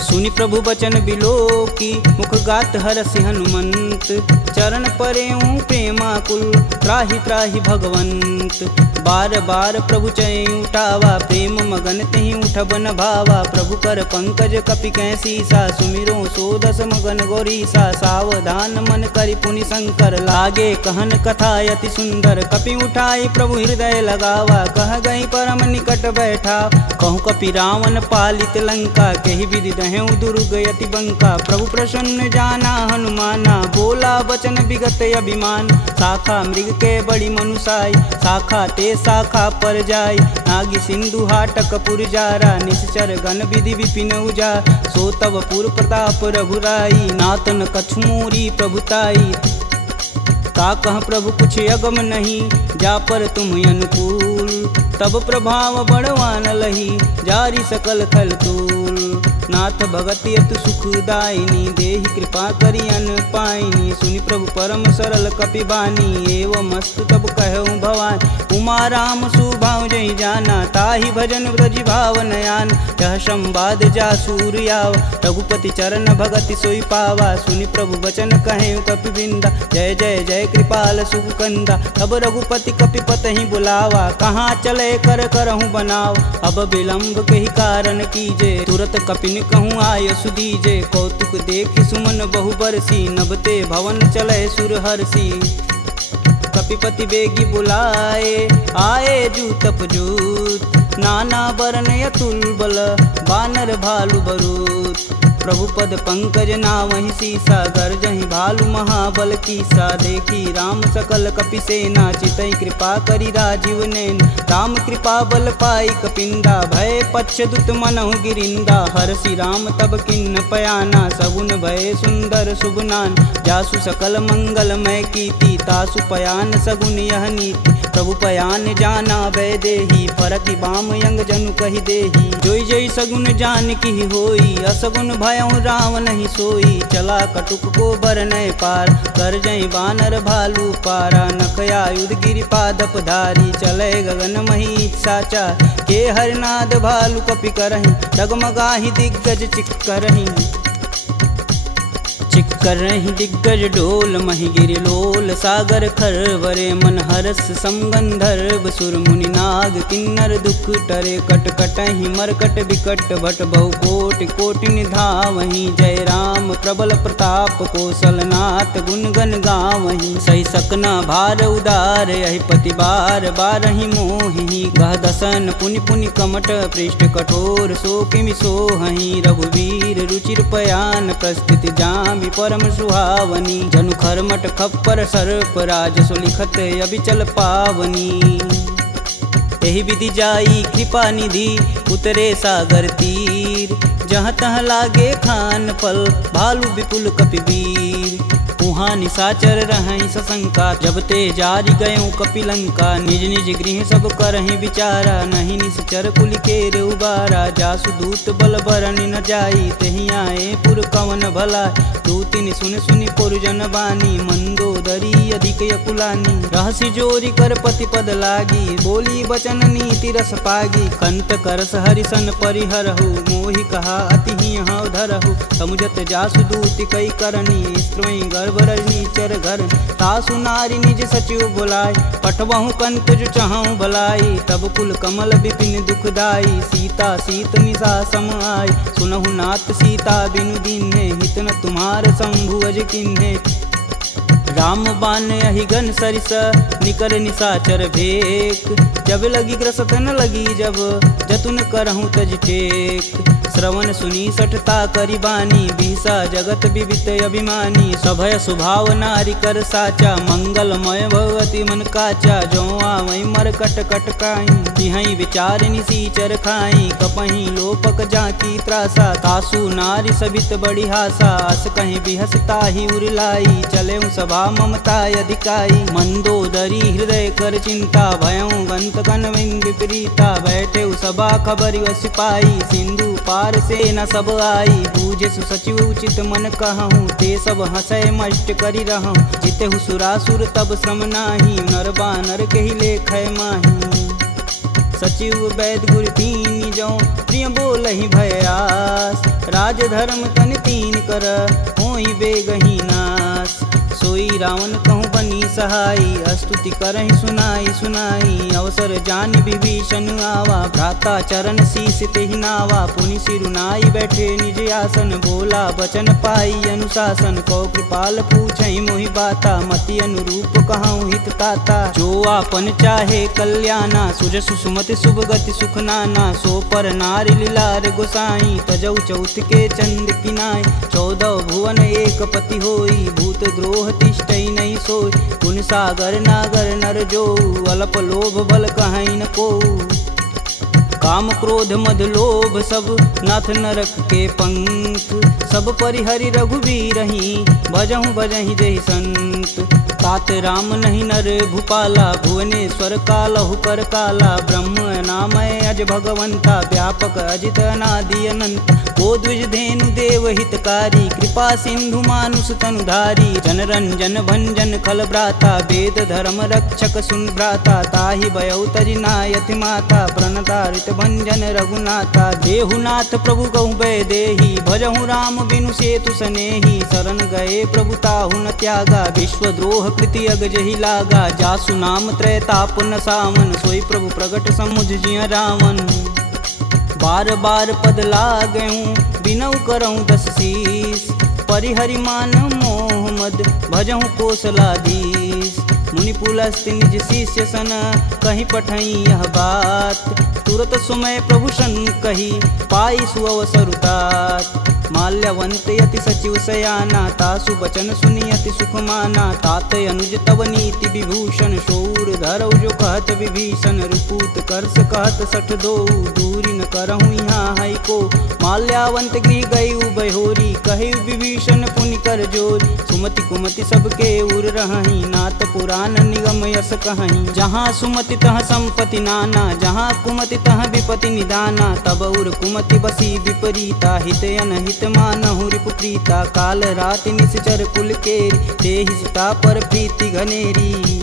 सुनि प्रभु बचन बिलोकी, मुख गात हरषि हनुमंत। चरण परेऊँ प्रेमाकुल, त्राहि त्राहि भगवंत। बार बार प्रभु चै उठावा, प्रेम मगन तेहि उठब न भावा। प्रभु कर पंकज कपि कै सीसा, सुमिरो सो दस मगन गौरीसा। सावधान मन करि पुनि शंकर, लागे कहन कथा यति सुंदर। कपि उठाई प्रभु हृदय लगावा, कह गई परम निकट बैठा। कहूँ कपि रावण पालित लंका, केहि विधि दहें दुर्ग यति बंका। प्रभु प्रसन्न जाना हनुमाना, बोला वचन विगत अभिमान। शाखा मृग के बड़ी मनुसाई, शाखा ते शाखा पर जाई। नागी सिंधु हाटक पुरजारा, निश्चर गण विधि विपिन उजा। सो तब पुर प्रताप रघुराई, नातन कछु मोरी प्रभुताई। ता कह प्रभु कुछ अगम नहीं, जा पर तुम अनुकूल। तब प्रभाव बड़वान लही, जारी सकल थल तूल। नाथ भगति अतु सुखदायिनी, देहि कृपा करि अन पाइनी। सुनि प्रभु परम सरल कपि बानी, एवं अस्तु तब कहऊँ भवानी। उमा राम सुभाव जहि जाना, ताहि भजन ब्रज भाव नयान। यह संवाद जासूर याव, रघुपति चरण भगति सोई पावा। सुनि प्रभु वचन कहें कपि बिंदा, जय जय जय कृपाल सुख कंदा। तब रघुपति कपि पतहि बुलावा, कहाँ चले कर करहूँ बनाव। अब विलंब के ही कारण कीजे, तुरत कपिन कहूँ आय सुदीजे। कौतुक देखि सुमन बहु बरसी, नभते भवन चले सुर हर्षि। कपिपति बेगी बुलाए, आए जूतप जूत। नाना वर्ण अतुल बल, बानर भालु बरूत। प्रभु पद पंकज नावहि सीसा, गर्जहि भालु महाबल कीसा। देखी राम सकल कपि सेना, चितई कृपा करि राजीव नैन। राम कृपा बल पाई कपिंदा, भय पक्ष दुत मनहु गिरिंदा। हरषि राम तब किन्न पयाना, सगुन भय सुंदर शुभनान। जासु सकल मंगलमय कीर्ति, तासु पयान सगुन यह नीति। प्रभु पयान जाना भय देही, फरकि बाम यंग जनु कहि देही। जोई जोई सगुन जान की होई, असगुन भयउ राम नहीं सोई। चला कटुक को बरनय पार, कर जई बानर भालू पारा। नख आयुध गिरिपादप धारी, चले गगन मही साचा। के हरनाद भालू कपि करहि, डगमगाहि दिग्गज चिक्करहि। चिक्करहि दिग्गज डोल, महि गिरिलोल सागर खरवरे। मन हरस समगंधर्व, सुर मुनि नाग किन्नर दुख टरे। कट कटहि मरकट बिकट, भट बहु को कोटि कोटि निधावहीं। जय राम प्रबल प्रताप कौशलनाथ गुण गण गावहीं। सही सकना भार उदार यही पति बार बारहि मोहि। गह दसन पुनि पुनि कमट पृष्ठ कठोर सो किमि सोहहीं। रघुवीर रुचिर पयान प्रस्थिति जामि परम सुहावनी। जनु खरमट खप्पर सर्प राज सुलिखत अबिचल पावनी। यही विधि जाई कृपा निधि उतरे सागर तीर। जहाँ तहाँ लागे खान फल भालू विपुल कपिवीर। उहाँ निशाचर रहहीं सशंका जब ते जारी गयों कपिलंका। निज निज गृह सब करहीं विचारा नहीं निश्चर कुल केर उबारा। जासु दूत बल बरनि न जाई तेहि आए पुर कवन भला। दूतिन सुन सुनि पुरजन बानी मंदोदरी अधिक यकुलानी। रहसि जोरी कर पति पद लागी बोली बचन नीति रस पागी। कंत करस हरिसन परिहरहु मोहि कहा अति ही हव धरहु। समुझत जासु दूति कई करनी स्त्रोई गर्भ रजनी चर घर। तासु नारी निज सचिव बुलाय पठबहु कंत जो चाहूं भलाई। तब कुल कमल विपिन दुखदाई सीता सीत निशा सम आय। सुनहु नाथ सीता बिनु दीन्हे हित न तुम्हार शंभु अज किन्हे। राम बान यही घन सरिस निकर निशाचर भेक। जब लगी ग्रसत न लगी जब जतुन करहूँ तज टेक। श्रवण सुनी सठता करी बानी बिहसा जगत विवित अभिमानी। सभय स्वभाव नारी कर साचा मंगलमय भगवती मन काचा। जो आवई मर कट कट काई तिहई विचार निसीचर खाई। कपही लोपक जाकी त्रासा तासु नारी सबित बड़ी हासा। अस कहीं बिहसता ही उरलाई चले सभा ममता अधिकाई। मंदोदरी हृदय कर चिंता भयों गंत कन विपरीता। बैठे सभा खबर सिपाही सिंधु पार से न सब आई। बूझे सुसचिव उचित मन कहूँ ते सब हंसय मष्ट करी रहूँ। जिते सुरासुर तब श्रम नाही नर बानर के ही लेख माही। सचिव वैद गुर तीन जो प्रिय बोलहि भयास। राज धर्म तन तीन कर होई बेगही नास। सोई रावण कहूँ बनी सहाई स्तुति करहि सुनाई सुनाई। अवसर जान विभीषण आवा भ्राता चरण शीस तेहि नावा। पुनि सिरुनाई बैठे निज आसन बोला बचन पाई अनुशासन। कौ कृपाल पूछहि मोहि बाता मति अनुरूप कहूँ हित ताता। जो आपन चाहे कल्याणा सुजसु सुमति शुभ गति सुख नाना। सो पर नारी लीलार गोसाई तजौ चौथ के चंद किनाय। 14 भुवन एक पति होई भूत द्रोह तिष्ठई नहीं सोई। गुण सागर नागर नर जो अल्प लोभ बल कहीं न को। काम क्रोध मद लोभ सब नाथ नरक के पंख। सब परिहरि रघुवीरहि भजहु भजहि जहि संत। तात राम नहीं नर भूपाला भुवनेश्वर कालहु कर काला। ब्रह्म नामय अज भगवंता व्यापक अजित अनादि अनंत। को द्विज धेनु देव हितकारी कृपा सिंधु मानुष तनुधारी। जन रंजन भंजन खल भ्राता वेद धर्म रक्षक सुन भ्राता। ताहि भयउ तजि नायति माता प्रणतारित भंजन रघुनाथा। देहुनाथ प्रभु गहु भय देहि भजहु राम बिनु सेतु सनेहि। शरण गए प्रभु ताहु न त्यागा विश्वद्रोह कृति अग जहि लागा। जासु नाम त्रैताप न सावन सोई प्रभु प्रगट समुझ जिय रावण। बार बार पद लागऊं बिनऊ करऊं 10 शीस। परिहरि मान मोह मद भजहु कौशलाधीश। मुनि पुलस्त्य निज शिष्य सन कहीं पठई यह बात। तुरत सुमय प्रभु सन कही पाई सुअवसरुतात। माल्यवंत यति सचिव सयाना तासु बचन सुनी अति सुख माना। तात अनुज तव नीति विभूषण शौर धरऊ जो कहत विभीषण। रुपूत करस कहत सठ दो दूरी न करहूँ यहाँ है को। माल्यावंत गृह गई बहोरी कहे विभीषण पुनि कर जोर। सुमति कुमति सबके उर रहहीं नाथ पुराण निगम यस कहीं। जहाँ सुमति तह संपत्ति नाना जहाँ कुमति तह विपति निदाना। तब उर कुमति बसी विपरीता हित अनहित मानहु रिपु प्रीता। काल रात निश्चर कुल केरी तेहि सीता पर प्रीति घनेरी।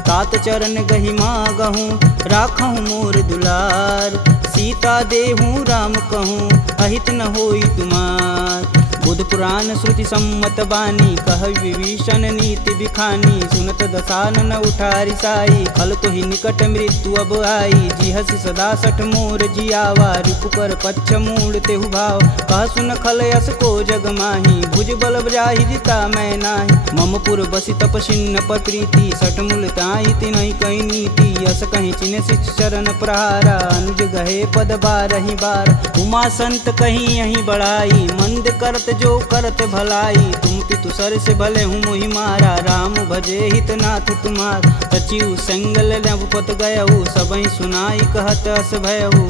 तात चरण गहि मागहूँ राखहूँ मोर दुलार। सीता देहूँ राम कहूँ अहित न होई तुमार। बुध पुराण श्रुति सम्मत बानी कह विभीषण नीति बिखानी सुनत दसानन उठारी साई खल तो ही निकट मृत्यु अब आई जी हसी सदा सठ मोर जियावा रिपु कर पच्छ मूड तेहु भाव कह सुन खल यस को जग माही भुज बल जाहि जिता मैं नाही मम पुर बसी तपसिन्न पर प्रीति सठ मूल ताई तिनहि कही नीति यस कहीं चिन्ह शिष चरण प्रहारा अनुज गहे पद बारहि बार उमा संत कहीं यहीं बढ़ाई मंद करत जो करत भलाई तुम पितु सर से भले हूँ मोहि मारा राम भजे हित नाथ तुम्हार सचिव संगल नवपत गयहु सबहि सुनाई कहत अस भयहु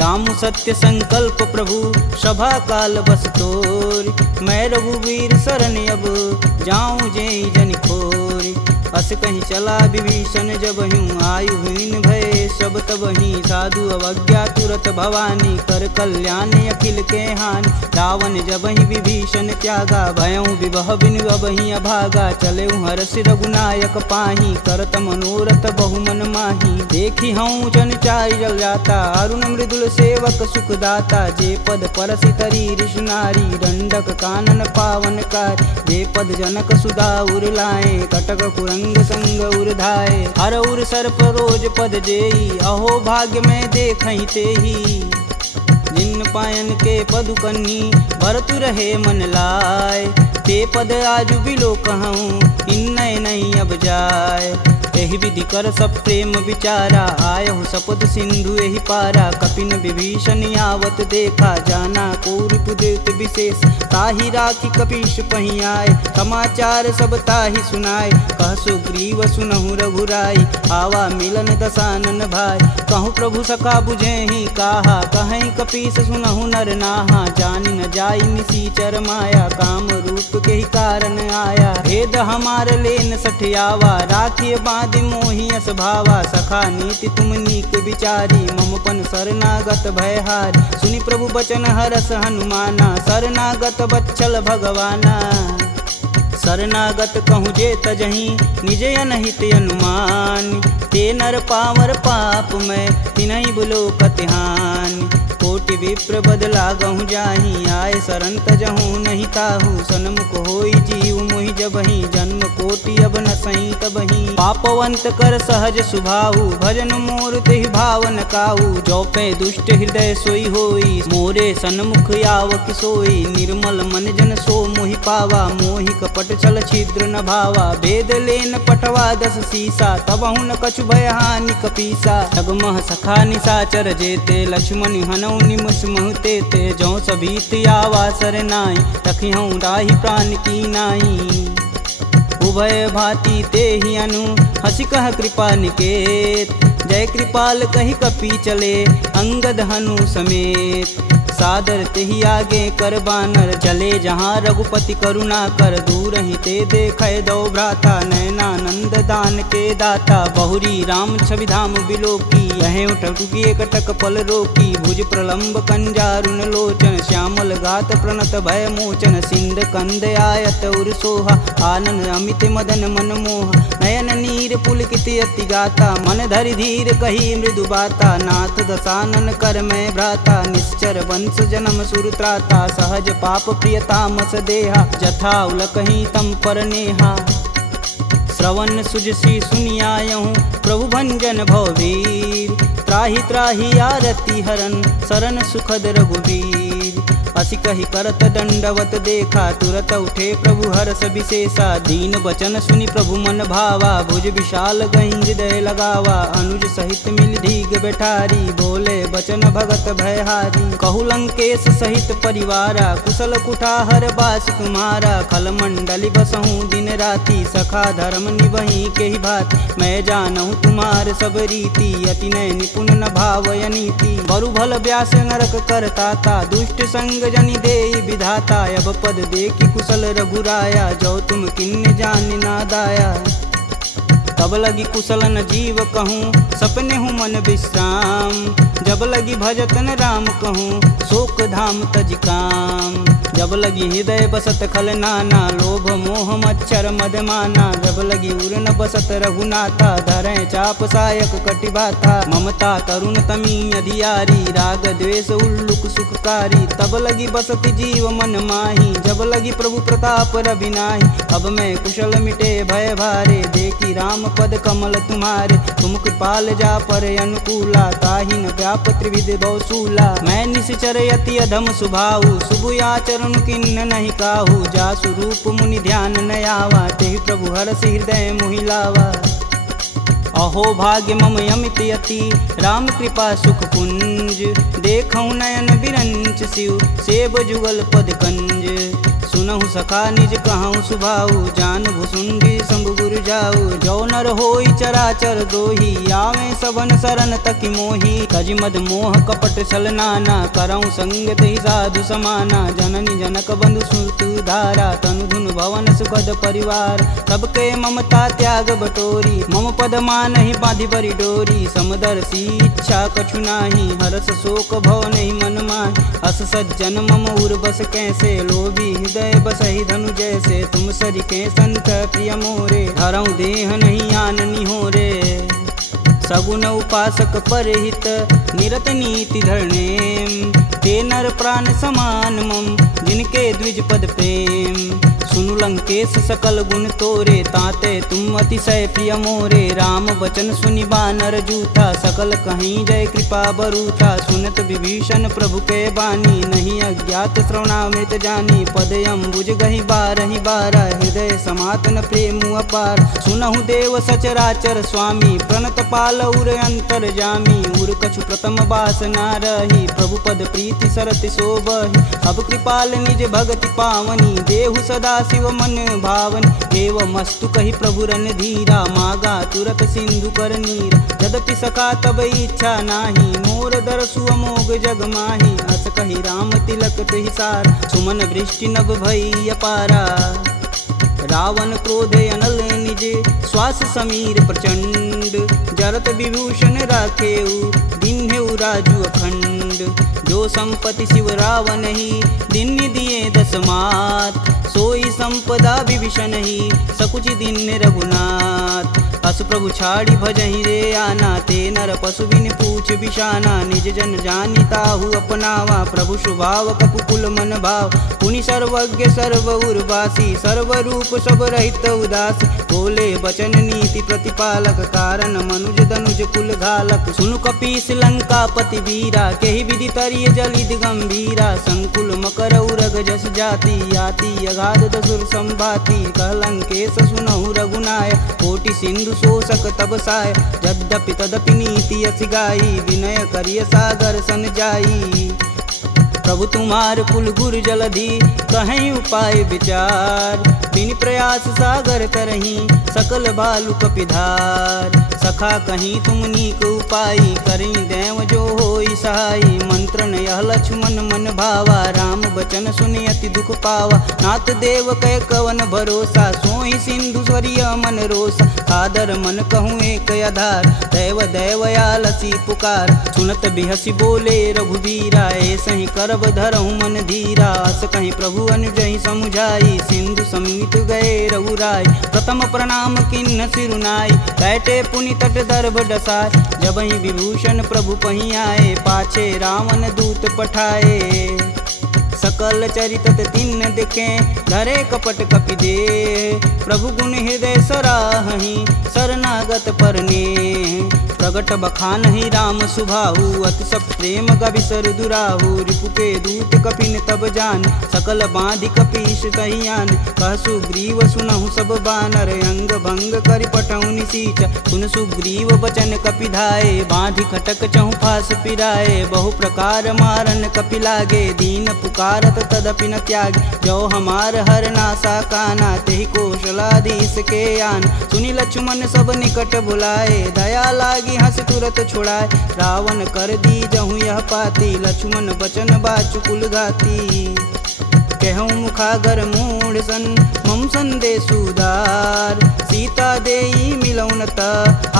राम सत्य संकल्प प्रभु सभा काल बस तोर मैं रघुवीर शरण अब जाऊं जेई जन खोरी अस कहीं चला विभीषण जब हूँ आयुहीन भय सब तब ही साधु अवज्ञा तुरत भवानी कर कल्याण अखिल के हानि रावण जब ही विभीषण त्यागा भयऊ विवह बिनु अब ही अभागा चले हरस रघुनायक पाही करत मनोरथ बहुमन माही देखी हूँ जन चारि जल जाता अरुण मृदुल सेवक सुखदाता जे पद परसि तरी ऋषुनारी दंडक कानन पावन कार जे पद जनक सुधा उर लाए कटक कुरंग संग उर्धाए हर उर सर्प रोज पद जेई अहो भाग्य में देखहि तेही जिन पायन के पदु कन्नी भरतु रहे मन लाय ते पद आजु बिलो कहूँ इन्नय नहीं अब जाय एहि विधि कर सब प्रेम विचारा आयहु सपद सिंधु एहि पारा कपिन विभीषण आवत देखा जाना कौरपुदेत विशेष ताहि राखी कपीश पही आए समाचार सब ताहि सुनाए कह सुग्रीव सुनहु रघुराई आवा मिलन दसानन भाई कहूँ प्रभु सखा बुझे ही काहा कहीं कपीस सुनहु नर नाहा जानि न जाई निसीचर माया काम रूप के ही कारण आया भेद हमार लेन सठियावा राखिय बांधि मोहि अस भावा सखा नीति तुम नीक विचारी मम पन शरणागत भयहारी सुनि प्रभु बचन हरस हनुमाना शरणागत बच्चल भगवाना शरणागत कहूँ जे तजही निज अनहित अनुमान ते नर पावर पाप में तिनहि बुलो कतिहान कोटि विप्र बदला गहूँ जाही आए शरण तजहूँ नहीं ताहू सनमुख होई जीव मोहि जबहि जन्म कोटि अब न सही तबहि पापवंत कर सहज सुभाऊ भजन मोर तेहि भावन काऊ जौपे दुष्ट हृदय सोई होई मोरे सन्मुख याव किसोई निर्मल मन जन सो मोहि पावा मोहि कपट छल छिद्र न भावा भेद लेन पटवा दस सीसा तबहु न कछु भय हानि कपीसा जगमह सखा निसाचर जेते लक्ष्मण हनौ निमुष महुते ते जौ सभीत आवा सरनाई रखिहूँ राही प्राण की नाई उभय भांति ते ही अनु हसी कह कृपा निकेत जय कृपाल कही कपी चले अंगद हनु समेत सादर तेहि आगे कर बानर चले जहाँ रघुपति करुणा कर दूर ही ते देखे दो भ्राता नयनानंद दान के दाता बहुरी राम छवि धाम बिलोकी यह उठुकी कटक पल रोकी भुज प्रलंब कंजारुन लोचन श्यामल गात प्रणत भय मोचन सिंध कंद आयत उर सोहा आनन अमित मदन मन मोह नयन नीर पुलकित अति गाता मन धरि धीर कही मृदु बाता नाथ दसानन कर मैं भ्राता निश्चर वंश जन्म सुरत्राता सहज पाप प्रियतामस देहा जथा उलकही तम पर नेहा श्रवण सुजसी सुनियायहूँ प्रभु भंजन भववीर त्राहि त्राहि आरती हरन शरण सुखद रघुवीर असी कही करत दंडवत देखा तुरत उठे प्रभु हर्ष विशेषा दीन बचन सुनि प्रभु मन भावा भुज विशाल गही हृदय लगावा अनुज सहित मिल धीग बैठारी बोले बचन भगत भयहारी कहु लंकेश सहित परिवारा कुशल कुठाहर बास तुम्हारा खल मंडली बसहूँ दिन राति सखा धर्म निवही के ही भात मैं जानहूँ तुम्हार सब रीति अति नय निपुण न भावय नीति बरु भल व्यास नरक करताता दुष्ट संग जनि देई विधाता अब पद देखी कुशल रघुराया जो तुम किन्न जान ना दाया तब लगी कुशल न जीव कहूँ सपने हूँ मन विश्राम। जब लगी भजतन राम कहूँ शोक धाम तज काम। जब लगी हृदय बसत खल नाना लोभ मोह मच्छर मदमाना। जब लगी उर न बसत रघुनाथा धरें चाप सायक कटिबाथा। ममता तरुण तमी अधियारी राग द्वेष उल्लुक सुखकारी। तब लगी बसत जीव मन माही जब लगी प्रभु प्रताप रविनाही। अब मैं कुशल मिटे भय भारे देखी राम पद कमल तुम्हारे। तुम कृपाल जा पर अनुकूला ताहि न व्याप त्रिविध बहुसूला। मैं निश्चर यति अधम सुभाऊ शुभ आचरण किन्न नहीं काहू। जा स्वरूप मुनि ध्यान न आवा तेहि प्रभु हरष हृदय मोहिलावा। अहो भाग्य मम यमित यति राम कृपा सुख कुंज। देखऊँ नयन बिरंच शिव सेब जुगल पद कंज। सुनहु सखा निज कहूँ सुभाऊ जान भुसुंडी शंभु गुरु जाऊ। जो नर होई चराचर दोही आवे सबन शरण तकी मोही। तज मद मोह कपट छल नाना करऊँ संग तेहि साधु समाना। जननी जनक बंधु सुत धारा तनु धुन भवन सुखद परिवार। सबके ममता त्याग बटोरी मम पद मानहि बांधि बरी डोरी। समदर्शी इच्छा कछु नाही हरस शोक भव नहीं मन माहि। अस सज्जन मम उर बस कैसे लोभी हृदय बसहि धनु जैसे। तुम सरि के संत प्रिय मोरे धरऊँ देह नहीं आननी हो रे। सगुन उपासक परहित निरत नीति धरणे। ते नर प्राण समान मम जिनके द्विज पद प्रेम। सुनु लंकेश सकल गुण तोरे ताते तुम अतिशय प्रिय मोरे। राम बचन सुनि बानर जूथा सकल कहीं जय कृपा बरूथा। सुनत विभीषण प्रभु के बानी नहीं अज्ञात श्रवणामृत जानी। पद अम्बुज गहि बारहि बारा हृदय समातन प्रेम अपार। सुनहु देव सचराचर स्वामी प्रणत पाल उर अंतर जामी। उर कछु प्रथम बास ना रही प्रभु पद प्रीति सरति शोभहि। अब कृपाल निज भगति पावनी देहु सदा शिव मन भावन। एवं मस्तु कही प्रभु रन धीरा मागा तुरत सिंधु कर नीर। यद्यपि सखा तब इच्छा नाही मोर दरसु अमोघ जग माही। अस कही राम तिलक तुहि सार सुमन वृष्टि नभ भई अपारा। रावण क्रोधे अनल निज श्वास समीर प्रचंड। जरत विभूषण राखेऊ दिन्हेऊ राजु अखंड। जो संपत्ति शिव रावण ही दिन दिए दस मात। सोई संपदा विभीषण ही सकुच दिन रघुनाथ। अस प्रभु छाड़ी भजहि रे आना ते नर पशु बिन पूछ बिशाना। निज जन जानि ताहु अपनावा प्रभु स्वभाव कपुकुल मन भाव। पुनि सर्वज्ञ सर्व उर्वासी सर्वरूप सब रहित उदासी। बोले बचन नीति प्रतिपालक कारण मनुज धनुज कुल घालक। सुनु कपीस लंकापति वीरा केहि विधि तरिय जलिद गंभीरा। संकुल मकर उरग जस जाति याति अगाध दसुर संभाति। कहलंकेश सुनहु रघुनाय कोटि सिंधु शोषक तब साय। यद्यपि तदपि नीति यस गाई विनय करिय सागर सन जाई। प्रभु तुम्हार कुल गुर जलधि कहीं उपाय विचार। बिन प्रयास सागर तरही सकल बालु कपिधार। सखा कहीं तुम नीक उपाय करी देव जो होई सहाई। मंत्र यह लक्ष्मण मन भावा राम बचन सुनि अति दुख पावा। नाथ देव कह कवन भरोसा सोहि सिंधु स्वरिय मन रोसा। सादर मन कहूँ एक आधार दैव दैवयालसी पुकार। सुनत बिहसी बोले रघुबीरा ऐसे ही करब धरहु मन धीरा। अस कहीं प्रभु अनुजहि समुझाई सिंधु समीत गए रघुराय। प्रथम प्रणाम किन्न सिरुनाई बैठे पुनि तट दर्भ डसाय। जब ही विभूषण प्रभु पही आए पाछे रावण दूत पठाए। सकल चरित तिन्न दिखे धरे कपट कपि दे। प्रभु गुण हृदय सराहि शरणागत परने। प्रगट बखानहि राम सुभाहु अति सब प्रेम गविसर दुराहु। रिपु के दूत कपिन तब जान सकल बांधि कपीश तहियान। कह सुग्रीव सुनहु सब बानर अंग भंग करि पठौं निसीच। सुन सुग्रीव बचन कपि धाये बांधि खटक चहु फास पिराए। बहु प्रकार मारन कपि लागे दीन पुकारत तदपि न त्याग। जो हमार हर नासा काना तेहि कौशलाधीश के आन। सुनि लक्ष्मण सब निकट बुलाए दया लागी हंस तुरत छुड़ाए। रावण कर दी जहु यह पाती लक्ष्मण बचन बाचु कुल घाती। कहूँ मुखागर मूढ़ सन मम संदेश उदार सीता देई मिलौनता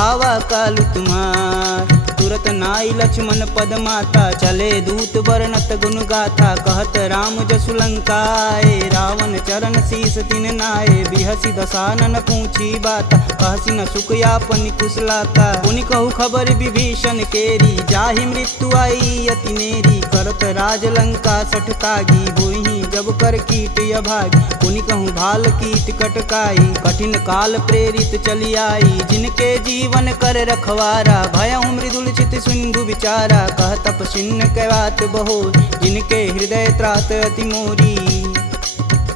आवा कालु तुम्हार तुरत नाई लक्ष्मण पद माता चले दूत बरनत गुण गाथा कहत राम जसु लंकाए रावण चरण शीस तिन नाये बिहसी दसानन पूछी बात कहसी न सुख यापन कुशलाता पुनि कहु खबर विभीषण केरी जाहि मृत्यु आई अति नेरी करत राज लंका सठ तागी बोही जब कर कीट अभागी पुनि कहूँ भाल कीट कटकाई कठिन काल प्रेरित चली आई जिनके जीवन कर रखवारा भयउ मृदुल चित सिंधु विचारा कह तप छिन्न कैवात बहो जिनके हृदय त्रात अति मोरी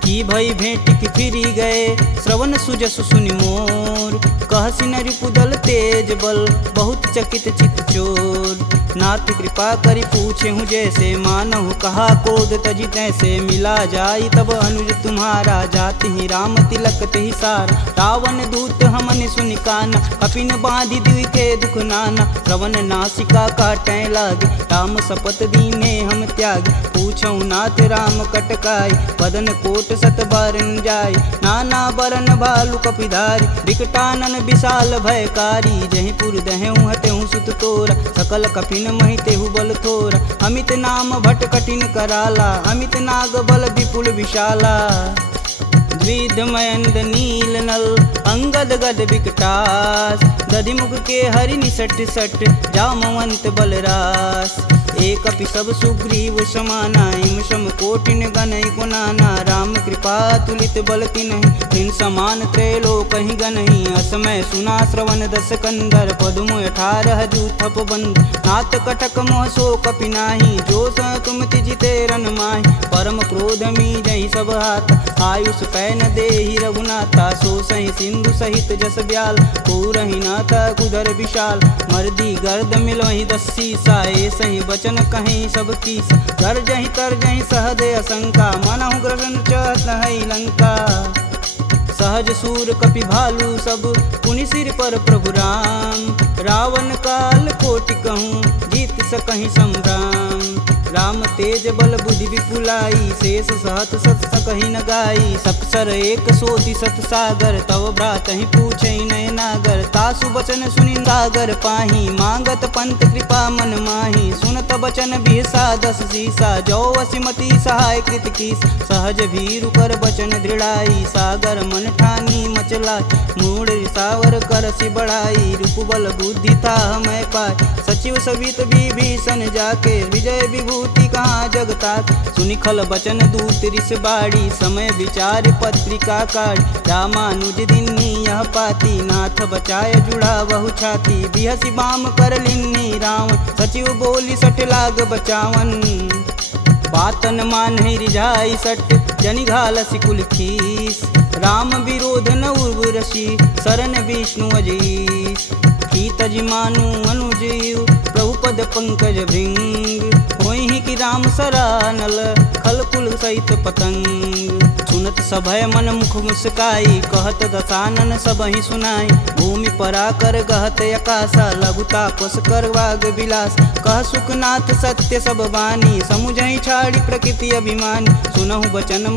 की भई भेंट की फिरी गए श्रवण सुजसु सुनि मोर कहसी न रिपुदल तेज बल बहुत चकित चित चोर नाथ कृपा करी पूछे हूँ जैसे मानहु कहा कोद तजी तैसे मिला जाई तब अनुज तुम्हारा जाति ही राम तिलक तेहि सार रावण दूत हमन सुनि काना कपिन बांधि दिवि के दुख नाना श्रवण नासिका काटै लागे राम शपथ दीने हम त्याग पूछौ नाथ राम कटकाई बदन कोट सत बारन जाय नाना बरन भालु कपिधारी विकटानन विशाल भयकारी जहि पुर दहु हतेहु सुत तोरा सकल कपिन महितेहु बल थोरा अमित नाम भट कठिन कराला अमित नाग बल विपुल विशाला द्विध मयंद नील नल अंगद गद विकटास दधिमुख के हरि निसट सट जामवंत बलरास एक अपि सब सुग्रीव समाना इम सम कोटिन गनई गुनाना राम कृपा तुलित बल तिन्हि तिन समान त्रैलोक ही गनहि असमय सुना श्रवण दस कंदर पदुम 18 जूथप बंद नाथ कटक मोह सो कपि नाही जो स तुम तिजिते रन माहि परम क्रोध मी जहि सब हाथ आयुष पैन देहि रघुनाथा सो सहि सिंधु सहित जस ब्याल पूरहि नाथ कुधर विशाल मर्दी गर्द मिलहि 10 सीसा सही बचन कहीं सब कीस घर जही तर जही सहदे असंका मनहु ग्रसन चहत है लंका सहज सूर कपि भालू सब पुनि सिर पर प्रभु राम रावण काल कोटि कहूँ जीत सकहि संग्राम राम तेज बल बुद्धि विपुलाई शेष सहत सत सकहि न गाई सकसर एक सोति सत सागर तव भ्रात ही पूछे नय नागर तासु बचन सुनि सागर पाही मांगत पंत कृपा मन माही सुनत बचन बिहसा 10 सीसा जो वसिमती सहाय कृत कीस सहज भीरु कर बचन दृढ़ाई सागर मन ठानी मचला मूढ़ सावर कर सि बढ़ाई रूप बल बुद्धि था मैं पाय सचिव सवित विभीषण जाके विजय विभूति कहाँ जगता सुनि खल बचन दूत रिस बाड़ी समय विचार पत्रिका काढ़ रामानुज दिन्नी यह पाती नाथ बचाय जुड़ा बहु छाती बिहसी बाम कर लिन्नी रावण सचिव बोली सठ लाग बचावन बातन मान ही रिझाई सट जनि घाल सिकुल खीस राम विरोध न उर्वरसी शरण विष्णु अजीस की तजमानु अनुजीव प्रभु पद पंकज भृंग होहि कि राम सरानल खल कुल सहित पतंग सुनत सभय मन मुख मुस्काई कहत दसानन सबहि सुनाई भूमि परा कर गहत आकाशा लघु तापस कर वाग विलास कह सुखनाथ सत्य सब बानी समुझहि छाड़ी प्रकृति अभिमानी सुनहु बचन